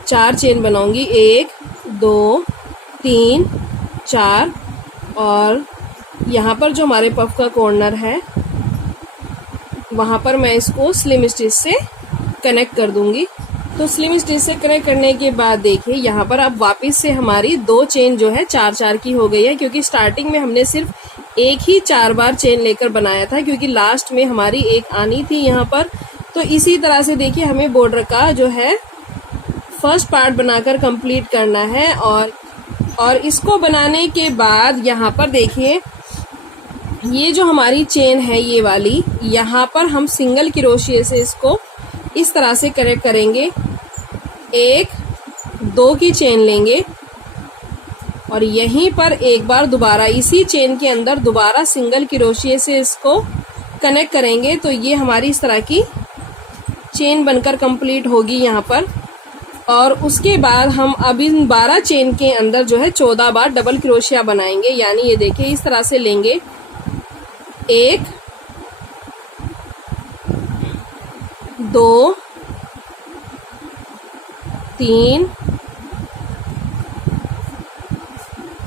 4 चेन बनाऊंगी। 1 2 3 4 और यहाँ पर जो हमारे पफ का कॉर्नर है वहाँ पर मैं इसको स्लिम स्टिच से कनेक्ट कर दूंगी। तो स्लिम स्टिच से कनेक्ट करने के बाद देखिए यहाँ पर अब वापस से हमारी 2 चेन जो है 4-4 की हो गई है, क्योंकि स्टार्टिंग में हमने सिर्फ एक ही 4 बार चेन लेकर बनाया था, क्योंकि लास्ट में हमारी एक आनी थी यहाँ पर। तो इसी तरह से देखिए हमें बॉर्डर का जो है फर्स्ट पार्ट बनाकर कंप्लीट करना है। और इसको बनाने के बाद यहाँ पर देखिए ये जो हमारी चेन है ये वाली, यहाँ पर हम सिंगल क्रोशिये से इसको इस तरह से कनेक्ट करेंगे। 1 2 की चेन लेंगे और यहीं पर एक बार दोबारा इसी चेन के अंदर दोबारा सिंगल क्रोशिये से इसको कनेक्ट करेंगे। तो ये हमारी इस तरह की चेन बनकर कंप्लीट होगी यहाँ पर। और उसके बाद हम अब इन 12 चेन के अंदर जो है 14 बार डबल क्रोशिया बनाएंगे। यानी ये देखिए इस तरह से लेंगे। 1 2 3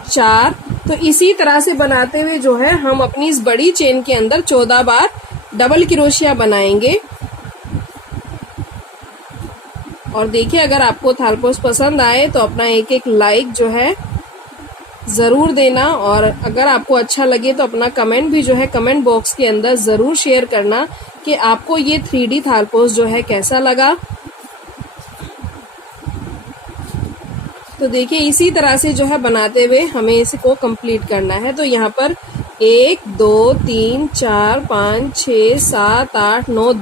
4। तो इसी तरह से बनाते हुए जो है हम अपनी इस बड़ी चेन के अंदर 14 बार डबल क्रोशिया बनाएंगे। और देखिए अगर आपको थालपोस पसंद आए तो अपना एक लाइक जो है ज़रूर देना। और अगर आपको अच्छा लगे तो अपना कमेंट भी जो है कमेंट बॉक्स के अंदर ज़रूर शेयर करना कि आपको ये 3D थालपोस जो है कैसा लगा। तो देखिए इसी तरह से जो है बनाते हुए हमें इसको कंप्लीट करना है। तो यहाँ पर 1 2 3 4 5 6 7 8 9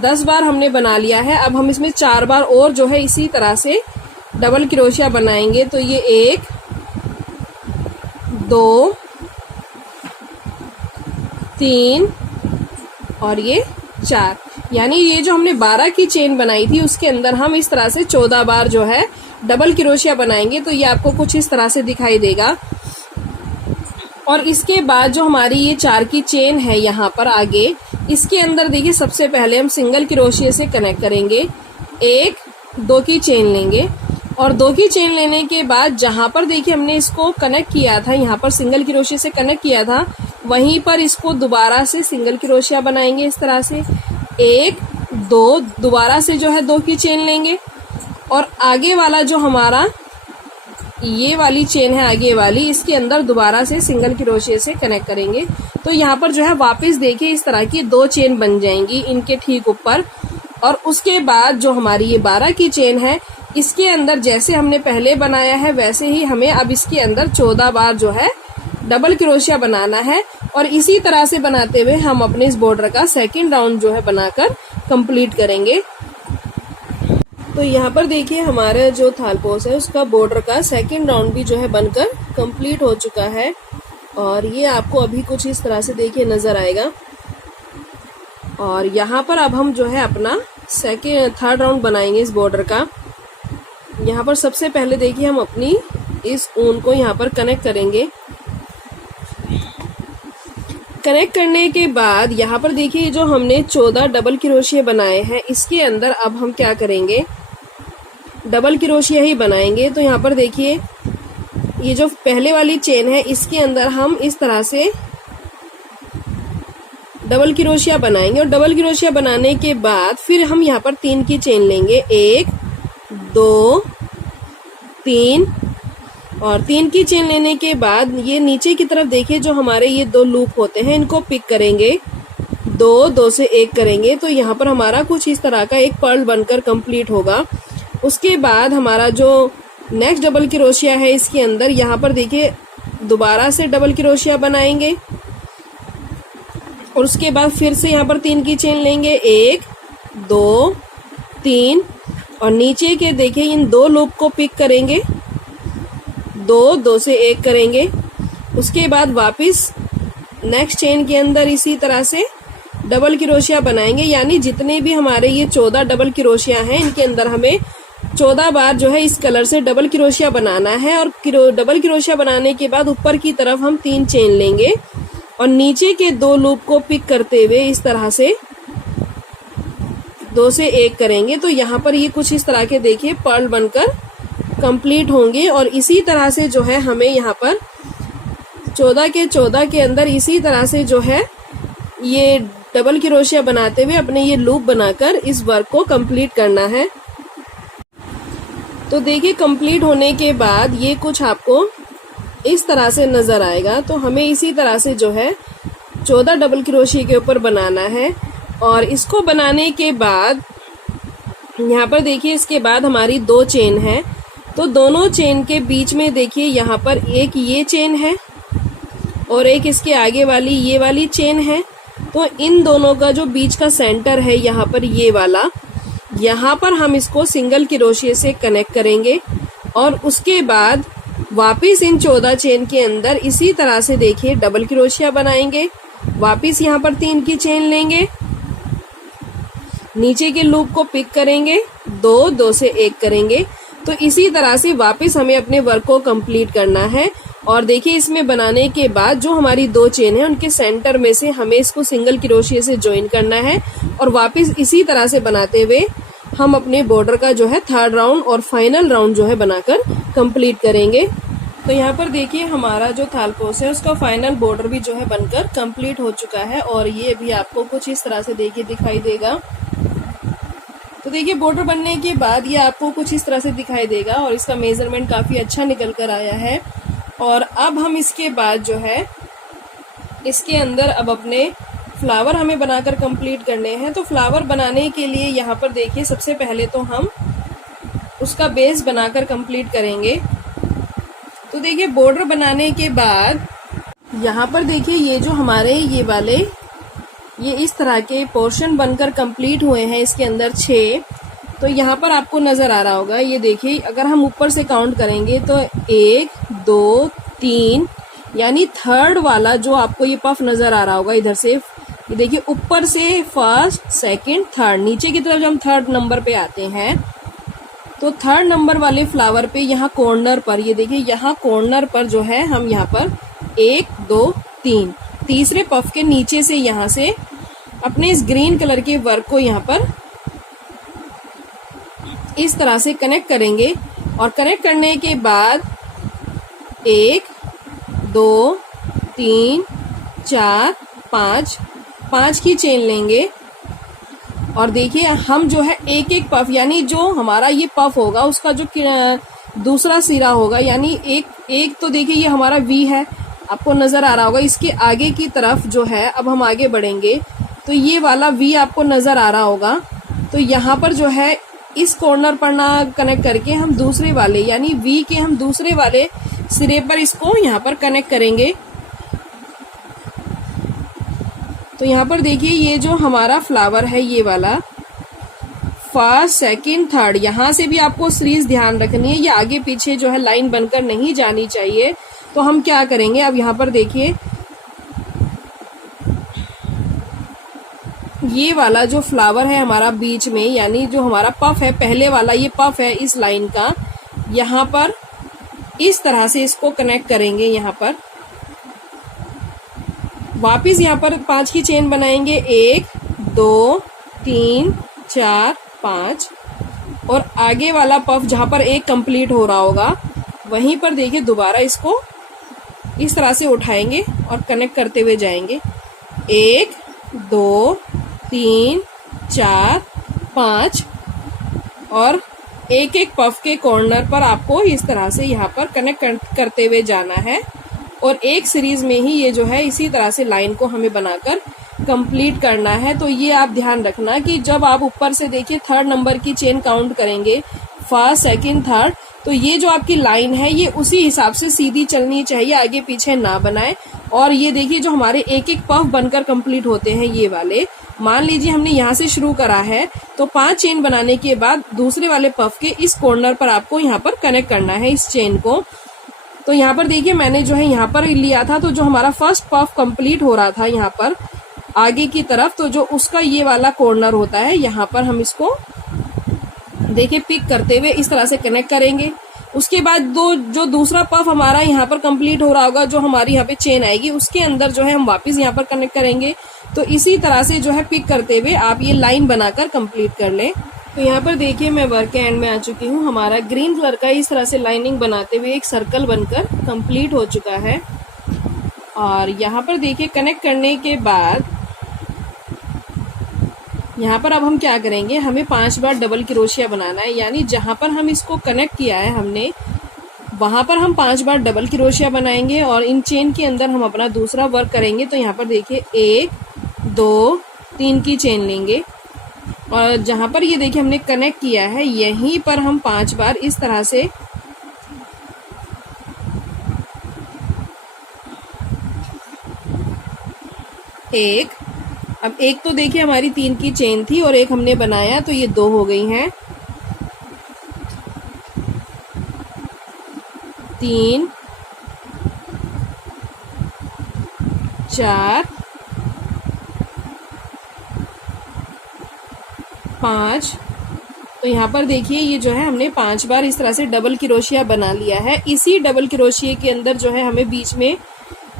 10 बार हमने बना लिया है। अब हम इसमें 4 बार और जो है इसी तरह से डबल क्रोशिया बनाएंगे। तो ये 1 2 3 और ये 4, यानी ये जो हमने 12 की चेन बनाई थी उसके अंदर हम इस तरह से 14 बार जो है डबल क्रोशिया बनाएंगे। तो ये आपको कुछ इस तरह से दिखाई देगा। और इसके बाद जो हमारी ये 4 की चेन है यहाँ पर आगे, इसके अंदर देखिए सबसे पहले हम सिंगल क्रोशिया से कनेक्ट करेंगे। 1 2 की चेन लेंगे और 2 की चेन लेने के बाद जहां पर देखिए हमने इसको कनेक्ट किया था, यहाँ पर सिंगल क्रोशिया से कनेक्ट किया था, वहीं पर इसको दोबारा से सिंगल क्रोशिया बनाएंगे इस तरह से। 1 2 दोबारा से जो है 2 की चेन लेंगे और आगे वाला जो हमारा ये वाली चेन है आगे वाली, इसके अंदर दोबारा से सिंगल क्रोशिया से कनेक्ट करेंगे। तो यहाँ पर जो है वापस देखिए इस तरह की 2 चेन बन जाएंगी इनके ठीक ऊपर। और उसके बाद जो हमारी ये 12 की चेन है, इसके अंदर जैसे हमने पहले बनाया है वैसे ही हमें अब इसके अंदर 14 बार जो है डबल क्रोशिया बनाना है। और इसी तरह से बनाते हुए हम अपने इस बॉर्डर का सेकंड राउंड जो है बनाकर कंप्लीट करेंगे। तो यहाँ पर देखिए हमारा जो थालपोस है उसका बॉर्डर का सेकंड राउंड भी जो है बनकर कंप्लीट हो चुका है। और ये आपको अभी कुछ इस तरह से देखिए नजर आएगा। और यहाँ पर अब हम जो है अपना थर्ड राउंड बनाएंगे इस बॉर्डर का। यहाँ पर सबसे पहले देखिए हम अपनी इस ऊन को यहाँ पर कनेक्ट करेंगे। कनेक्ट करने के बाद यहाँ पर देखिए जो हमने 14 डबल क्रोशिया बनाए हैं, इसके अंदर अब हम क्या करेंगे, डबल क्रोशिया ही बनाएंगे। तो यहाँ पर देखिए ये जो पहले वाली चेन है इसके अंदर हम इस तरह से डबल क्रोशिया बनाएंगे। और डबल क्रोशिया बनाने के बाद फिर हम यहाँ पर 3 की चेन लेंगे। 1 2 3 और 3 की चेन लेने के बाद ये नीचे की तरफ देखिए जो हमारे ये 2 लूप होते हैं इनको पिक करेंगे। 2 2 से 1 करेंगे तो यहाँ पर हमारा कुछ इस तरह का एक पर्ल बनकर कंप्लीट होगा। उसके बाद हमारा जो नेक्स्ट डबल क्रोशिया है इसके अंदर यहाँ पर देखिए दोबारा से डबल क्रोशिया बनाएंगे। और उसके बाद फिर से यहाँ पर 3 की चेन लेंगे। 1 2 3 और नीचे के देखिए इन 2 लूप को पिक करेंगे। 2 2 से 1 करेंगे। उसके बाद वापस नेक्स्ट चेन के अंदर इसी तरह से डबल क्रोशिया बनाएंगे। यानी जितने भी हमारे ये 14 डबल क्रोशिया हैं इनके अंदर हमें 14 बार जो है इस कलर से डबल क्रोशिया बनाना है। और डबल क्रोशिया बनाने के बाद ऊपर की तरफ हम 3 चेन लेंगे और नीचे के 2 लूप को पिक करते हुए इस तरह से 2 से 1 करेंगे। तो यहाँ पर ये कुछ इस तरह के देखिए पर्ल बनकर कंप्लीट होंगे। और इसी तरह से जो है हमें यहाँ पर 14 के अंदर इसी तरह से जो है ये डबल क्रोशिया बनाते हुए अपने ये लूप बनाकर इस वर्क को कंप्लीट करना है। तो देखिए कंप्लीट होने के बाद ये कुछ आपको इस तरह से नजर आएगा। तो हमें इसी तरह से जो है 14 डबल क्रोशिया के ऊपर बनाना है। और इसको बनाने के बाद यहाँ पर देखिए इसके बाद हमारी 2 चेन है। तो दोनों चेन के बीच में देखिए यहाँ पर एक ये चेन है और एक इसके आगे वाली ये वाली चेन है। तो इन दोनों का जो बीच का सेंटर है यहाँ पर ये वाला, यहाँ पर हम इसको सिंगल क्रोशिया से कनेक्ट करेंगे। और उसके बाद वापस इन 14 चेन के अंदर इसी तरह से देखिए डबल क्रोशिया बनाएंगे। वापस यहाँ पर 3 की चेन लेंगे, नीचे के लूप को पिक करेंगे, 2 2 से 1 करेंगे। तो इसी तरह से वापस हमें अपने वर्क को कंप्लीट करना है। और देखिए इसमें बनाने के बाद जो हमारी 2 चेन है उनके सेंटर में से हमें इसको सिंगल क्रोशिया से ज्वाइन करना है। और वापस इसी तरह से बनाते हुए हम अपने बॉर्डर का जो है थर्ड राउंड और फाइनल राउंड जो है बनाकर कंप्लीट करेंगे। तो यहाँ पर देखिए हमारा जो थालपोस है उसका फाइनल बॉर्डर भी जो है बनकर कंप्लीट हो चुका है। और ये भी आपको कुछ इस तरह से देखिए दिखाई देगा। तो देखिए बॉर्डर बनने के बाद ये आपको कुछ इस तरह से दिखाई देगा और इसका मेजरमेंट काफी अच्छा निकल कर आया है। और अब हम इसके बाद जो है इसके अंदर अब अपने फ्लावर हमें बनाकर कंप्लीट करने हैं। तो फ्लावर बनाने के लिए यहाँ पर देखिए सबसे पहले तो हम उसका बेस बनाकर कंप्लीट करेंगे। तो देखिए बॉर्डर बनाने के बाद यहाँ पर देखिए ये जो हमारे ये वाले ये इस तरह के पोर्शन बनकर कंप्लीट हुए हैं, इसके अंदर 6। तो यहाँ पर आपको नजर आ रहा होगा, ये देखिए अगर हम ऊपर से काउंट करेंगे तो 1 2 3 यानी थर्ड वाला जो आपको ये पफ नजर आ रहा होगा इधर से ये देखिए ऊपर से फर्स्ट, सेकंड, थर्ड, नीचे की तरफ जब हम थर्ड नंबर पे आते हैं तो थर्ड नंबर वाले फ्लावर पे यहाँ कॉर्नर पर, ये देखिए यहाँ कॉर्नर पर जो है हम यहाँ पर 1 2 3 तीसरे पफ के नीचे से यहाँ से अपने इस ग्रीन कलर के वर्क को यहाँ पर इस तरह से कनेक्ट करेंगे। और कनेक्ट करने के बाद 1 2 3 4 5 की चेन लेंगे। और देखिए हम जो है एक एक पफ, यानी जो हमारा ये पफ होगा उसका जो दूसरा सिरा होगा, यानी एक तो देखिए ये हमारा वी है, आपको नजर आ रहा होगा। इसके आगे की तरफ जो है, अब हम आगे बढ़ेंगे तो ये वाला वी आपको नजर आ रहा होगा। तो यहाँ पर जो है इस कॉर्नर पर ना कनेक्ट करके हम दूसरे वाले, यानी वी के हम दूसरे वाले सिरे पर इसको यहाँ पर कनेक्ट करेंगे। तो यहाँ पर देखिए ये जो हमारा फ्लावर है ये वाला फर्स्ट, सेकंड, थर्ड, यहाँ से भी आपको सीरीज ध्यान रखनी है, ये आगे पीछे जो है लाइन बनकर नहीं जानी चाहिए। तो हम क्या करेंगे, अब यहाँ पर देखिए ये वाला जो फ्लावर है हमारा बीच में, यानी जो हमारा पफ है, पहले वाला ये पफ है इस लाइन का, यहाँ पर इस तरह से इसको कनेक्ट करेंगे। यहाँ पर वापिस यहाँ पर 5 की चेन बनाएंगे, 1 2 3 4 5, और आगे वाला पफ जहां पर एक कंप्लीट हो रहा होगा वहीं पर देखिए दोबारा इसको इस तरह से उठाएंगे और कनेक्ट करते हुए जाएंगे। 1 2 3 4 5, और एक एक पफ के कॉर्नर पर आपको इस तरह से यहाँ पर कनेक्ट करते हुए जाना है। और एक सीरीज में ही ये जो है इसी तरह से लाइन को हमें बनाकर कंप्लीट करना है। तो ये आप ध्यान रखना कि जब आप ऊपर से देखिए थर्ड नंबर की चेन काउंट करेंगे, फर्स्ट, सेकंड, थर्ड, तो ये जो आपकी लाइन है ये उसी हिसाब से सीधी चलनी चाहिए, आगे पीछे ना बनाए। और ये देखिए जो हमारे एक एक पफ बनकर कंप्लीट होते हैं ये वाले, मान लीजिए हमने यहाँ से शुरू करा है तो 5 चेन बनाने के बाद दूसरे वाले पफ के इस कॉर्नर पर आपको यहाँ पर कनेक्ट करना है इस चेन को। तो यहाँ पर देखिए मैंने जो है यहाँ पर लिया था, तो जो हमारा फर्स्ट पफ कंप्लीट हो रहा था यहाँ पर आगे की तरफ, तो जो उसका ये वाला कॉर्नर होता है यहाँ पर हम इसको देखिए पिक करते हुए इस तरह से कनेक्ट करेंगे। उसके बाद जो दूसरा पफ हमारा यहाँ पर कंप्लीट हो रहा होगा, जो हमारी यहाँ पे चेन आएगी उसके अंदर जो है हम वापस यहाँ पर कनेक्ट करेंगे। तो इसी तरह से जो है पिक करते हुए आप ये लाइन बनाकर कंप्लीट कर लें। तो यहाँ पर देखिए मैं वर्क के एंड में आ चुकी हूँ। हमारा ग्रीन कलर का इस तरह से लाइनिंग बनाते हुए एक सर्कल बनकर कंप्लीट हो चुका है। और यहाँ पर देखिए कनेक्ट करने के बाद यहाँ पर अब हम क्या करेंगे, हमें 5 बार डबल क्रोशिया बनाना है, यानी जहाँ पर हम इसको कनेक्ट किया है हमने वहां पर हम 5 बार डबल क्रोशिया बनाएंगे और इन चेन के अंदर हम अपना दूसरा वर्क करेंगे। तो यहाँ पर देखिए 1 2 3 की चेन लेंगे और जहां पर ये देखिए हमने कनेक्ट किया है यहीं पर हम 5 बार इस तरह से अब एक तो देखिए हमारी 3 की चेन थी और एक हमने बनाया तो ये 2 हो गई हैं। 3 4 5। तो यहाँ पर देखिए ये जो है हमने 5 बार इस तरह से डबल क्रोशिया बना लिया है। इसी डबल क्रोशिया के अंदर जो है हमें बीच में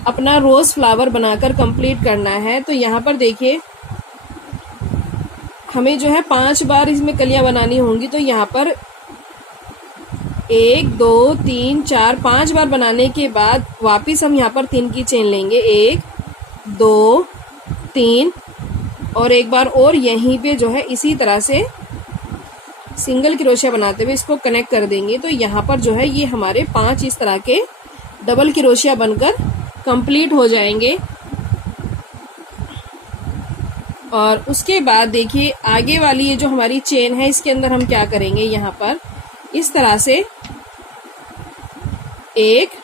अपना रोज फ्लावर बनाकर कंप्लीट करना है। तो यहाँ पर देखिए हमें जो है 5 बार इसमें कलियां बनानी होंगी। तो यहाँ पर 1 2 3 4 5 बार बनाने के बाद वापिस हम यहाँ पर 3 की चेन लेंगे, 1 2 3 और एक बार और यहीं पे जो है इसी तरह से सिंगल क्रोशिया बनाते हुए इसको कनेक्ट कर देंगे। तो यहाँ पर जो है ये हमारे 5 इस तरह के डबल क्रोशिया बनकर कंप्लीट हो जाएंगे। और उसके बाद देखिए आगे वाली ये जो हमारी चेन है इसके अंदर हम क्या करेंगे, यहाँ पर इस तरह से 1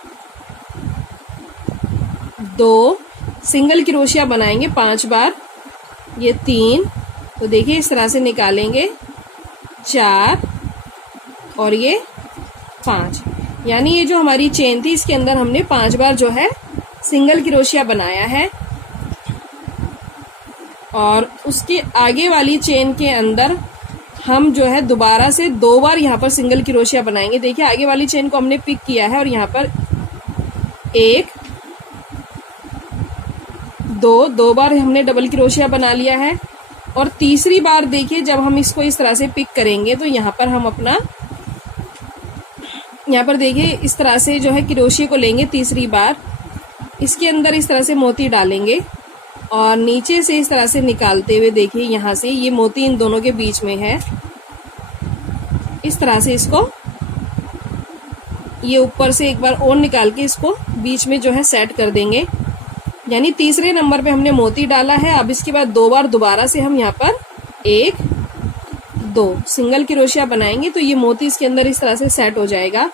2 सिंगल क्रोशिया बनाएंगे 5 बार, ये 3, तो देखिए इस तरह से निकालेंगे 4 और ये 5, यानी ये जो हमारी चेन थी इसके अंदर हमने 5 बार जो है सिंगल क्रोशिया बनाया है। और उसके आगे वाली चेन के अंदर हम जो है दोबारा से 2 बार यहाँ पर सिंगल क्रोशिया बनाएंगे। देखिए आगे वाली चेन को हमने पिक किया है और यहाँ पर 1 2 बार हमने डबल क्रोशिया बना लिया है। और तीसरी बार देखिए जब हम इसको इस तरह से पिक करेंगे तो यहाँ पर हम अपना, यहाँ पर देखिए इस तरह से जो है क्रोशिया को लेंगे, तीसरी बार इसके अंदर इस तरह से मोती डालेंगे और नीचे से इस तरह से निकालते हुए देखिए यहाँ से ये मोती इन दोनों के बीच में है, इस तरह से इसको ये ऊपर से एक बार और निकाल के इसको बीच में जो है सेट कर देंगे। यानी तीसरे नंबर पे हमने मोती डाला है। अब इसके बाद 2 बार दोबारा से हम यहाँ पर 1 2 सिंगल क्रोशिया बनाएंगे तो ये मोती इसके अंदर इस तरह से सेट हो जाएगा।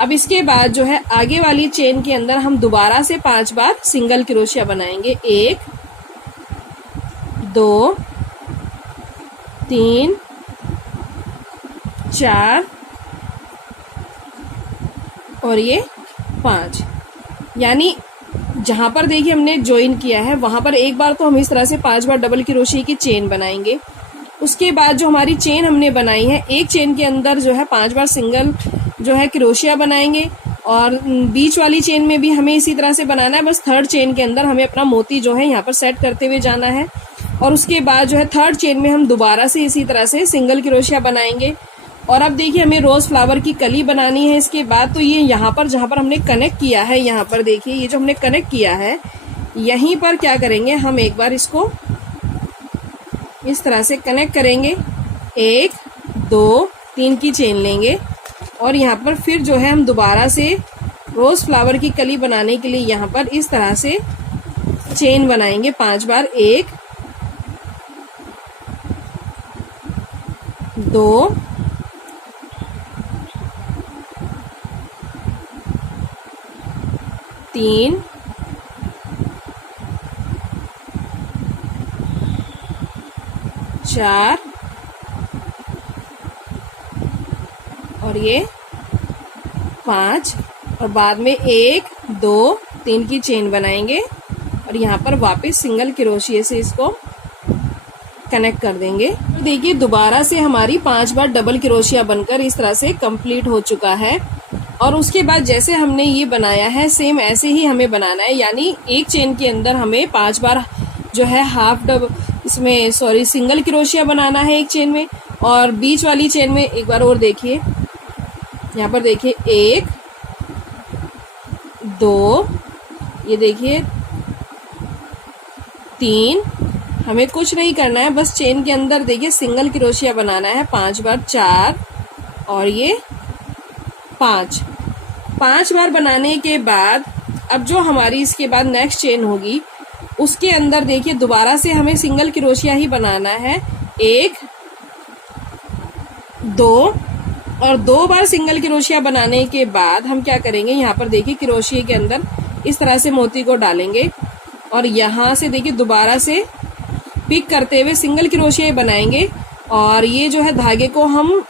अब इसके बाद जो है आगे वाली चेन के अंदर हम दोबारा से 5 बार सिंगल क्रोशिया बनाएंगे। 1 2 3 4 और ये 5। यानी जहां पर देखिए हमने ज्वाइन किया है वहां पर एक बार तो हम इस तरह से 5 बार डबल क्रोशिया की चेन बनाएंगे। उसके बाद जो हमारी चेन हमने बनाई है, एक चेन के अंदर जो है 5 बार सिंगल जो है क्रोशिया बनाएंगे और बीच वाली चेन में भी हमें इसी तरह से बनाना है। बस थर्ड चेन के अंदर हमें अपना मोती जो है यहाँ पर सेट करते हुए जाना है और उसके बाद जो है थर्ड चेन में हम दोबारा से इसी तरह से सिंगल क्रोशिया बनाएंगे। और अब देखिए हमें रोज फ्लावर की कली बनानी है। इसके बाद तो ये यहाँ पर जहाँ पर हमने कनेक्ट किया है, यहाँ पर देखिए ये जो हमने कनेक्ट किया है यहीं पर क्या करेंगे, हम एक बार इसको इस तरह से कनेक्ट करेंगे। 1 2 3 की चेन लेंगे और यहाँ पर फिर जो है हम दोबारा से रोज फ्लावर की कली बनाने के लिए यहाँ पर इस तरह से चेन बनाएंगे 5 बार। 1 2 3 4 और ये 5 और बाद में 1 2 3 की चेन बनाएंगे और यहाँ पर वापस सिंगल क्रोशिया से इसको कनेक्ट कर देंगे। तो देखिए दोबारा से हमारी 5 बार डबल क्रोशिया बनकर इस तरह से कंप्लीट हो चुका है। और उसके बाद जैसे हमने ये बनाया है सेम ऐसे ही हमें बनाना है। यानी एक चेन के अंदर हमें 5 बार जो है सिंगल क्रोशिया बनाना है एक चेन में और बीच वाली चेन में एक बार और देखिए, यहाँ पर देखिए 1 2 ये देखिए 3, हमें कुछ नहीं करना है, बस चेन के अंदर देखिए सिंगल क्रोशिया बनाना है 5 बार। 4 और ये 5 बार बनाने के बाद अब जो हमारी इसके बाद नेक्स्ट चेन होगी उसके अंदर देखिए दोबारा से हमें सिंगल क्रोशिया ही बनाना है। 1 2 और 2 बार सिंगल क्रोशिया बनाने के बाद हम क्या करेंगे, यहाँ पर देखिए क्रोशिया के अंदर इस तरह से मोती को डालेंगे और यहाँ से देखिए दोबारा से पिक करते हुए सिंगल क्रोशिया बनाएंगे और ये जो है धागे को हम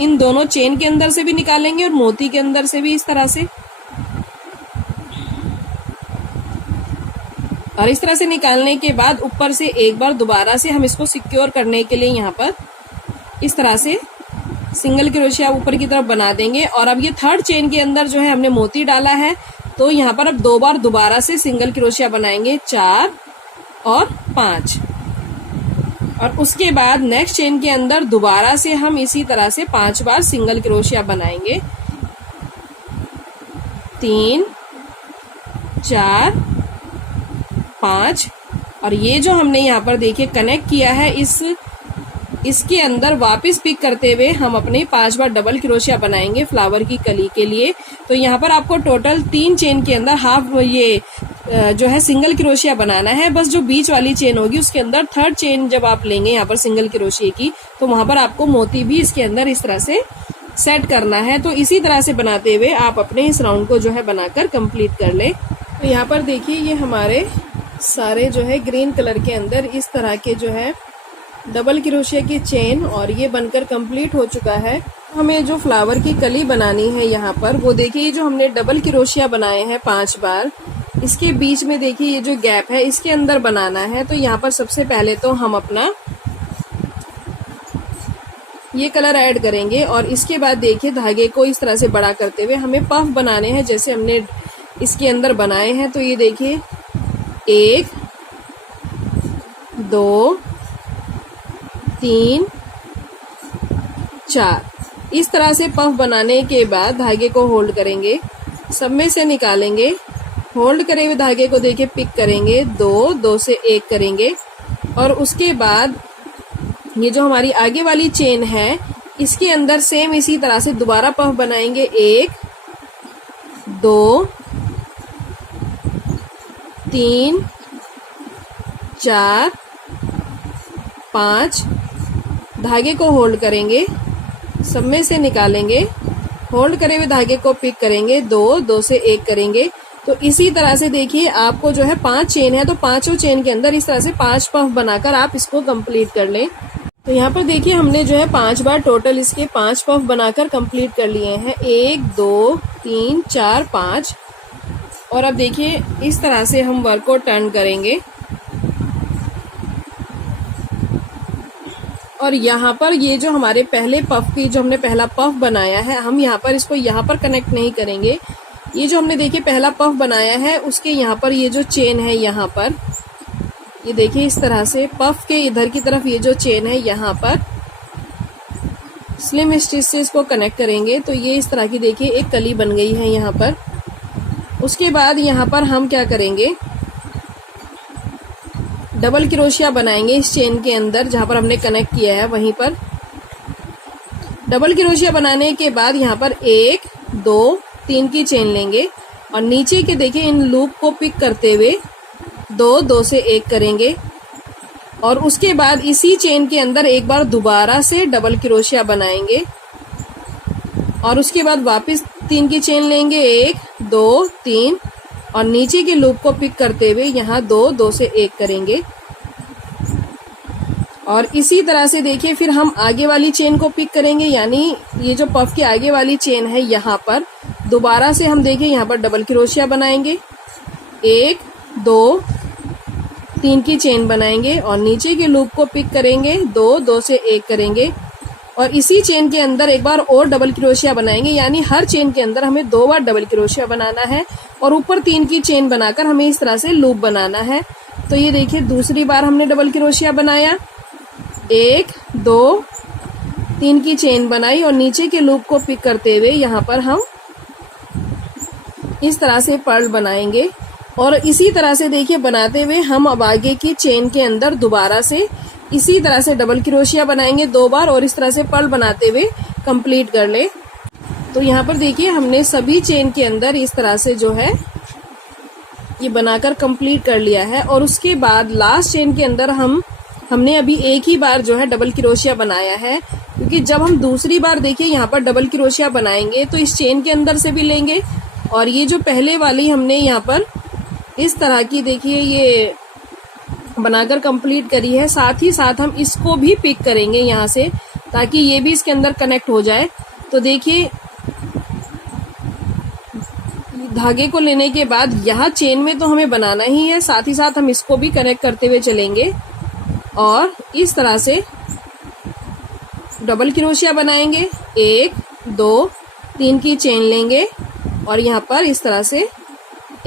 इन दोनों चेन के अंदर से भी निकालेंगे और मोती के अंदर से भी इस तरह से, और इस तरह से निकालने के बाद ऊपर से एक बार दोबारा से हम इसको सिक्योर करने के लिए यहाँ पर इस तरह से सिंगल क्रोशिया ऊपर की तरफ बना देंगे। और अब ये थर्ड चेन के अंदर जो है हमने मोती डाला है तो यहाँ पर अब 2 बार दोबारा से सिंगल क्रोशिया बनाएंगे 4 और 5 और उसके बाद नेक्स्ट चेन के अंदर दोबारा से हम इसी तरह से 5 बार सिंगल क्रोशिया बनाएंगे। 3 4 5 और ये जो हमने यहाँ पर देखिए कनेक्ट किया है इसके अंदर वापस पिक करते हुए हम अपने 5 बार डबल क्रोशिया बनाएंगे फ्लावर की कली के लिए। तो यहाँ पर आपको टोटल 3 चेन के अंदर हाफ ये जो है सिंगल क्रोशिया बनाना है। बस जो बीच वाली चेन होगी उसके अंदर थर्ड चेन जब आप लेंगे यहाँ पर सिंगल क्रोशिया की तो वहां पर आपको मोती भी इसके अंदर इस तरह से सेट करना है। तो इसी तरह से बनाते हुए आप अपने इस राउंड को जो है बनाकर कंप्लीट कर ले। तो यहाँ पर देखिए ये हमारे सारे जो है ग्रीन कलर के अंदर इस तरह के जो है डबल क्रोशिया की चेन और ये बनकर कंप्लीट हो चुका है। हमें जो फ्लावर की कली बनानी है यहाँ पर वो देखिए जो हमने डबल क्रोशिया बनाए हैं 5 बार इसके बीच में देखिए ये जो गैप है इसके अंदर बनाना है। तो यहाँ पर सबसे पहले तो हम अपना ये कलर ऐड करेंगे और इसके बाद देखिए धागे को इस तरह से बड़ा करते हुए हमें पफ बनाने हैं जैसे हमने इसके अंदर बनाए हैं। तो ये देखिए 1 2 3 4 इस तरह से पफ बनाने के बाद धागे को होल्ड करेंगे, सब में से निकालेंगे, होल्ड करे हुए धागे को देखिए पिक करेंगे, 2 से 1 करेंगे और उसके बाद ये जो हमारी आगे वाली चेन है इसके अंदर सेम इसी तरह से दोबारा पफ बनाएंगे। 1 2 3 4 5 धागे को होल्ड करेंगे, सब में से निकालेंगे, होल्ड करे हुए धागे को पिक करेंगे, 2 से 1 करेंगे। तो इसी तरह से देखिए आपको जो है 5 चेन है तो पांचों चेन के अंदर इस तरह से 5 पफ बनाकर आप इसको कंप्लीट कर लें। तो यहाँ पर देखिए हमने जो है 5 बार टोटल इसके 5 पफ बनाकर कंप्लीट कर लिए हैं। 1 2 3 4 5 और अब देखिए इस तरह से हम वर्क को टर्न करेंगे और यहाँ पर ये जो हमारे पहले पफ की जो हमने पहला पफ बनाया है हम यहाँ पर इसको यहाँ पर कनेक्ट नहीं करेंगे। ये जो हमने देखिए पहला पफ बनाया है उसके यहाँ पर ये जो चेन है यहाँ पर ये देखिए इस तरह से पफ के इधर की तरफ ये जो चेन है यहाँ पर स्लिम स्टिच से इसको कनेक्ट करेंगे। तो ये इस तरह की देखिए एक कली बन गई है यहाँ पर। उसके बाद यहाँ पर हम क्या करेंगे, डबल क्रोशिया बनाएंगे इस चेन के अंदर जहाँ पर हमने कनेक्ट किया है वहीं पर। डबल क्रोशिया बनाने के बाद यहाँ पर 1 2 3 की चेन लेंगे और नीचे के देखिए इन लूप को पिक करते हुए 2 से 1 करेंगे और उसके बाद इसी चेन के अंदर एक बार दोबारा से डबल क्रोशिया बनाएंगे और उसके बाद वापस 3 की चेन लेंगे, 1 2 3 और नीचे के लूप को पिक करते हुए यहाँ 2 से 1 करेंगे और इसी तरह से देखिए फिर हम आगे वाली चेन को पिक करेंगे, यानी ये जो पफ की आगे वाली चेन है यहाँ पर दोबारा से हम देखिए यहाँ पर डबल क्रोशिया बनाएंगे, 1 2 3 की चेन बनाएंगे और नीचे के लूप को पिक करेंगे, 2 से 1 करेंगे और इसी चेन के अंदर एक बार और डबल क्रोशिया बनाएंगे, यानी हर चेन के अंदर हमें 2 बार डबल क्रोशिया बनाना है और ऊपर 3 की चेन बनाकर हमें इस तरह से लूप बनाना है। तो ये देखिए दूसरी बार हमने डबल क्रोशिया बनाया, 1 2 3 की चेन बनाई और नीचे के लूप को पिक करते हुए यहाँ पर हम इस तरह से पर्ल बनाएंगे और इसी तरह से देखिए बनाते हुए हम अब आगे की चेन के अंदर दोबारा से इसी तरह से डबल क्रोशिया बनाएंगे 2 बार और इस तरह से पर्ल बनाते हुए कंप्लीट कर ले। तो यहाँ पर देखिए हमने सभी चेन के अंदर इस तरह से जो है ये बनाकर कंप्लीट कर लिया है और उसके बाद लास्ट चेन के अंदर हमने अभी एक ही बार जो है डबल क्रोशिया बनाया है, क्योंकि जब हम दूसरी बार देखिए यहाँ पर डबल क्रोशिया बनाएंगे तो इस चेन के अंदर से भी लेंगे और ये जो पहले वाली हमने यहाँ पर इस तरह की देखिए ये बनाकर कंप्लीट करी है, साथ ही साथ हम इसको भी पिक करेंगे यहाँ से ताकि ये भी इसके अंदर कनेक्ट हो जाए। तो देखिए धागे को लेने के बाद यहाँ चेन में तो हमें बनाना ही है, साथ ही साथ हम इसको भी कनेक्ट करते हुए चलेंगे और इस तरह से डबल क्रोशिया बनाएंगे, 1 2 3 की चेन लेंगे और यहाँ पर इस तरह से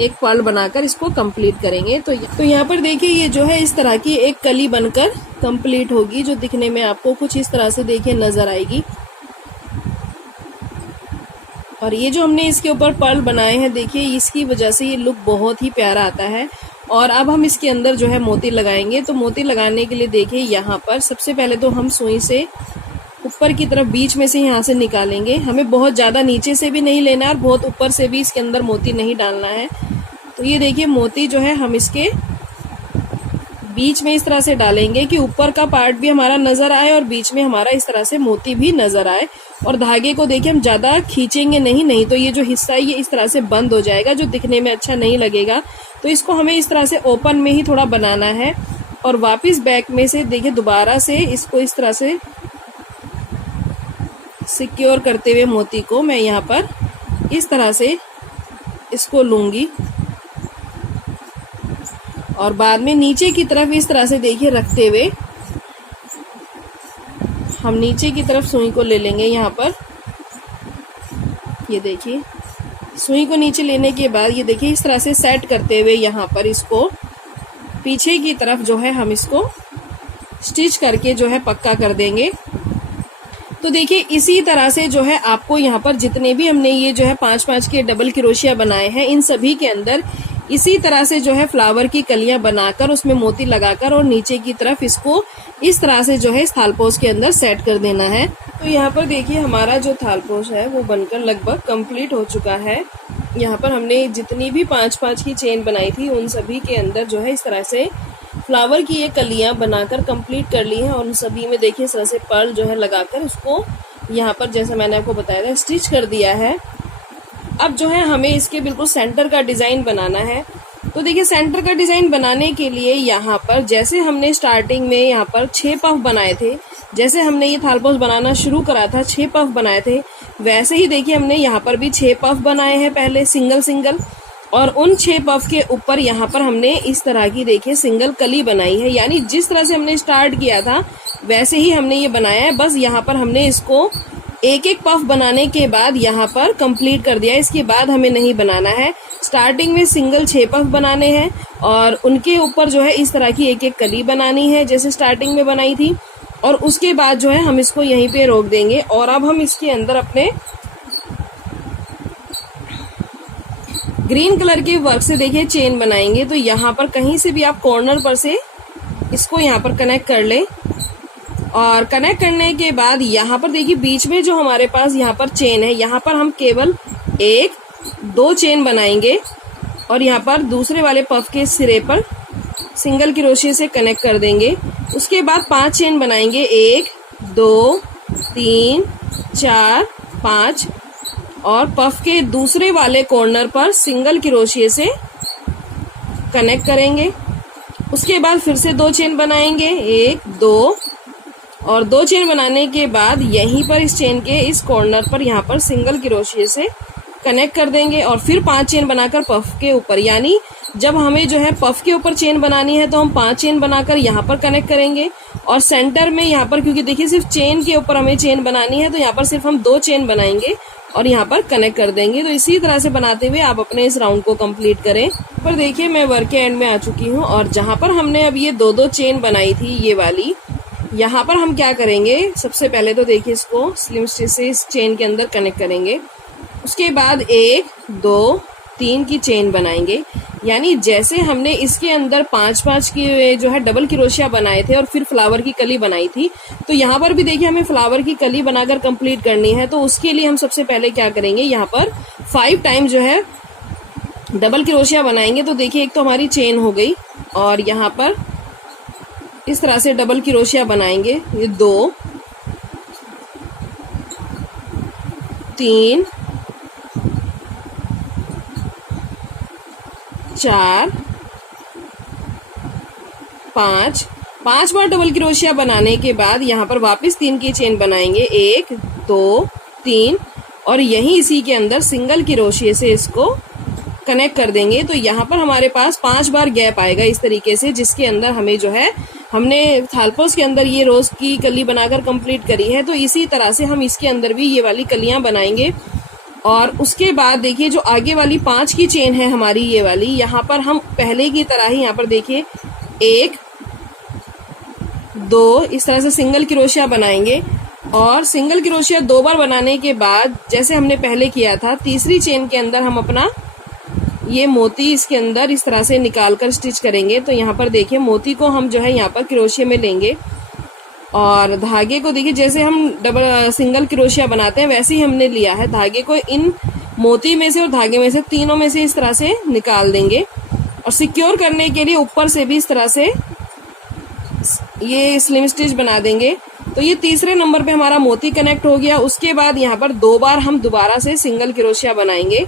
एक पर्ल बनाकर इसको कंप्लीट करेंगे। तो यहाँ पर देखिए ये जो है इस तरह की एक कली बनकर कंप्लीट होगी, जो दिखने में आपको कुछ इस तरह से देखिए नजर आएगी। और ये जो हमने इसके ऊपर पर्ल बनाए हैं देखिए इसकी वजह से ये लुक बहुत ही प्यारा आता है। और अब हम इसके अंदर जो है मोती लगाएंगे। तो मोती लगाने के लिए देखिए यहाँ पर सबसे पहले तो हम सुई से ऊपर की तरफ बीच में से यहाँ से निकालेंगे। हमें बहुत ज़्यादा नीचे से भी नहीं लेना है और बहुत ऊपर से भी इसके अंदर मोती नहीं डालना है। तो ये देखिए मोती जो है हम इसके बीच में इस तरह से डालेंगे कि ऊपर का पार्ट भी हमारा नजर आए और बीच में हमारा इस तरह से मोती भी नजर आए। और धागे को देखिए हम ज़्यादा खींचेंगे नहीं तो ये जो हिस्सा है ये इस तरह से बंद हो जाएगा, जो दिखने में अच्छा नहीं लगेगा। तो इसको हमें इस तरह से ओपन में ही थोड़ा बनाना है और वापस बैक में से देखिए दोबारा से इसको इस तरह से सिक्योर करते हुए मोती को मैं यहाँ पर इस तरह से इसको लूंगी और बाद में नीचे की तरफ इस तरह से देखिए रखते हुए हम नीचे की तरफ सुई को ले लेंगे। यहाँ पर ये देखिए सुई को नीचे लेने के बाद ये देखिए इस तरह से सेट करते हुए यहाँ पर इसको पीछे की तरफ जो है हम इसको स्टिच करके जो है पक्का कर देंगे। तो देखिए इसी तरह से जो है आपको यहाँ पर जितने भी हमने ये जो है 5-5 के डबल क्रोशिया बनाए हैं, इन सभी के अंदर इसी तरह से जो है फ्लावर की कलियां बनाकर उसमें मोती लगाकर और नीचे की तरफ इसको इस तरह से जो है इस थालपोश के अंदर सेट कर देना है। तो यहाँ पर देखिए हमारा जो थालपोश है वो बनकर लगभग कंप्लीट हो चुका है। यहाँ पर हमने जितनी भी 5-5 की चेन बनाई थी उन सभी के अंदर जो है इस तरह से फ्लावर की ये कलियां बनाकर कंप्लीट कर ली है और उन सभी में देखिए इस तरह से पर्ल जो है लगाकर उसको यहाँ पर जैसे मैंने आपको बताया था स्टिच कर दिया है। अब जो है हमें इसके बिल्कुल सेंटर का डिजाइन बनाना है। तो देखिए सेंटर का डिजाइन बनाने के लिए यहाँ पर जैसे हमने स्टार्टिंग में यहाँ पर 6 पफ बनाए थे, जैसे हमने ये थालपोश बनाना शुरू करा था 6 पफ बनाए थे, वैसे ही देखिए हमने यहाँ पर भी 6 पफ बनाए हैं पहले सिंगल सिंगल, और उन 6 पफ के ऊपर यहाँ पर हमने इस तरह की देखिए सिंगल कली बनाई है। यानी जिस तरह से हमने स्टार्ट किया था वैसे ही हमने ये बनाया है, बस यहाँ पर हमने इसको एक एक पफ बनाने के बाद यहाँ पर कंप्लीट कर दिया। इसके बाद हमें नहीं बनाना है। स्टार्टिंग में सिंगल 6 पफ बनाने हैं और उनके ऊपर जो है इस तरह की एक एक कली बनानी है जैसे स्टार्टिंग में बनाई थी, और उसके बाद जो है हम इसको यहीं पे रोक देंगे। और अब हम इसके अंदर अपने ग्रीन कलर के वर्क से देखिए चेन बनाएंगे। तो यहाँ पर कहीं से भी आप कॉर्नर पर से इसको यहाँ पर कनेक्ट कर ले, और कनेक्ट करने के बाद यहाँ पर देखिए बीच में जो हमारे पास यहाँ पर चेन है, यहाँ पर हम केवल 1-2 चेन बनाएंगे और यहाँ पर दूसरे वाले पफ के सिरे पर सिंगल क्रोशिया से कनेक्ट कर देंगे। उसके बाद 5 चेन बनाएंगे, 1 2 3 4 5, और पफ के दूसरे वाले कॉर्नर पर सिंगल क्रोशिया से कनेक्ट करेंगे। उसके बाद फिर से 2 चेन बनाएंगे, 1 2, और 2 चेन बनाने के बाद यहीं पर इस चेन के इस कॉर्नर पर यहाँ पर सिंगल क्रोशिया से कनेक्ट कर देंगे, और फिर 5 चेन बनाकर पफ के ऊपर, यानी जब हमें जो है पफ के ऊपर चेन बनानी है तो हम 5 चेन बनाकर यहाँ पर कनेक्ट करेंगे, और सेंटर में यहाँ पर क्योंकि देखिए सिर्फ चेन के ऊपर हमें चेन बनानी है तो यहाँ पर सिर्फ हम 2 चेन बनाएंगे और यहाँ पर कनेक्ट कर देंगे। तो इसी तरह से बनाते हुए आप अपने इस राउंड को कंप्लीट करें। पर देखिए मैं वर्क के एंड में आ चुकी हूँ, और जहाँ पर हमने अब ये 2-2 चेन बनाई थी ये वाली, यहाँ पर हम क्या करेंगे, सबसे पहले तो देखिए इसको स्लिम स्टिच से इस चेन के अंदर कनेक्ट करेंगे। उसके बाद 1 2 3 की चेन बनाएंगे, यानी जैसे हमने इसके अंदर 5-5 की जो है डबल क्रोशिया बनाए थे और फिर फ्लावर की कली बनाई थी, तो यहाँ पर भी देखिए हमें फ्लावर की कली बनाकर कंप्लीट करनी है। तो उसके लिए हम सबसे पहले क्या करेंगे, यहाँ पर 5 टाइम जो है डबल क्रोशिया बनाएंगे। तो देखिए एक तो हमारी चेन हो गई, और यहाँ पर इस तरह से डबल क्रोशिया बनाएंगे, ये 2 3 4 5 बार डबल क्रोशिया बनाने के बाद यहाँ पर वापस 3 की चेन बनाएंगे, 1 2 3, और यहीं इसी के अंदर सिंगल क्रोशिया से इसको कनेक्ट कर देंगे। तो यहाँ पर हमारे पास 5 बार गैप आएगा इस तरीके से, जिसके अंदर हमें जो है हमने थालपोश के अंदर ये रोज की कली बनाकर कंप्लीट करी है। तो इसी तरह से हम इसके अंदर भी ये वाली कलियां बनाएंगे, और उसके बाद देखिए जो आगे वाली 5 की चेन है हमारी ये वाली, यहाँ पर हम पहले की तरह ही यहाँ पर देखिए 1 2 इस तरह से सिंगल क्रोशिया बनाएंगे, और सिंगल क्रोशिया 2 बार बनाने के बाद जैसे हमने पहले किया था, तीसरी चेन के अंदर हम अपना ये मोती इसके अंदर इस तरह से निकाल कर स्टिच करेंगे। तो यहाँ पर देखिए मोती को हम जो है यहाँ पर क्रोशिया में लेंगे, और धागे को देखिए जैसे हम डबल सिंगल क्रोशिया बनाते हैं वैसे ही हमने लिया है। धागे को इन मोती में से और धागे में से तीनों में से इस तरह से निकाल देंगे, और सिक्योर करने के लिए ऊपर से भी इस तरह से ये स्लिम स्टिच बना देंगे। तो ये तीसरे नंबर पे हमारा मोती कनेक्ट हो गया। उसके बाद यहाँ पर 2 बार हम दोबारा से सिंगल क्रोशिया बनाएंगे,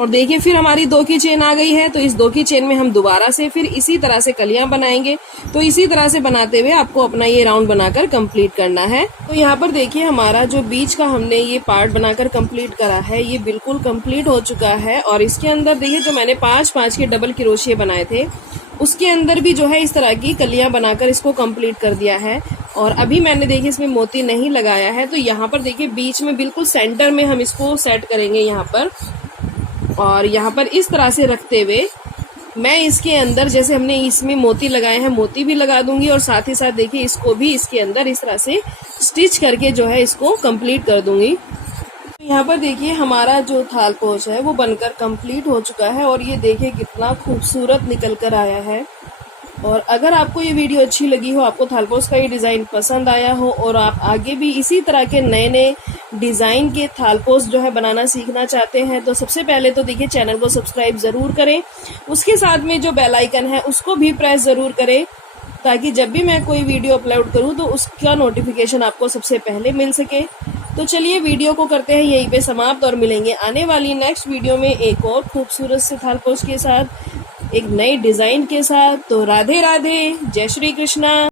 और देखिए फिर हमारी 2 की चेन आ गई है। तो इस 2 की चेन में हम दोबारा से फिर इसी तरह से कलियां बनाएंगे। तो इसी तरह से बनाते हुए आपको अपना ये राउंड बनाकर कंप्लीट करना है। तो यहाँ पर देखिए हमारा जो बीच का हमने ये पार्ट बनाकर कंप्लीट करा है, ये बिल्कुल कंप्लीट हो चुका है। और इसके अंदर देखिए जो मैंने 5-5 के डबल क्रोशिया बनाए थे, उसके अंदर भी जो है इस तरह की कलियां बनाकर इसको कंप्लीट कर दिया है। और अभी मैंने देखिए इसमें मोती नहीं लगाया है। तो यहाँ पर देखिए बीच में बिल्कुल सेंटर में हम इसको सेट करेंगे यहाँ पर। और यहाँ पर इस तरह से रखते हुए मैं इसके अंदर जैसे हमने इसमें मोती लगाए हैं, मोती भी लगा दूंगी। और साथ ही साथ देखिए इसको भी इसके अंदर इस तरह से स्टिच करके जो है इसको कंप्लीट कर दूंगी। यहाँ पर देखिए हमारा जो थाल पोच है वो बनकर कंप्लीट हो चुका है। और ये देखिए कितना खूबसूरत निकल कर आया है। और अगर आपको ये वीडियो अच्छी लगी हो, आपको थाल पोच का ये डिज़ाइन पसंद आया हो और आप आगे भी इसी तरह के नए नए डिज़ाइन के थाल पोच जो है बनाना सीखना चाहते हैं, तो सबसे पहले तो देखिए चैनल को सब्सक्राइब ज़रूर करें। उसके साथ में जो बेल आइकन है उसको भी प्रेस ज़रूर करें, ताकि जब भी मैं कोई वीडियो अपलोड करूं तो उसका नोटिफिकेशन आपको सबसे पहले मिल सके। तो चलिए वीडियो को करते हैं यहीं पे समाप्त और मिलेंगे आने वाली नेक्स्ट वीडियो में एक और खूबसूरत से थाल पोच के साथ, एक नए डिज़ाइन के साथ। तो राधे राधे, जय श्री कृष्णा।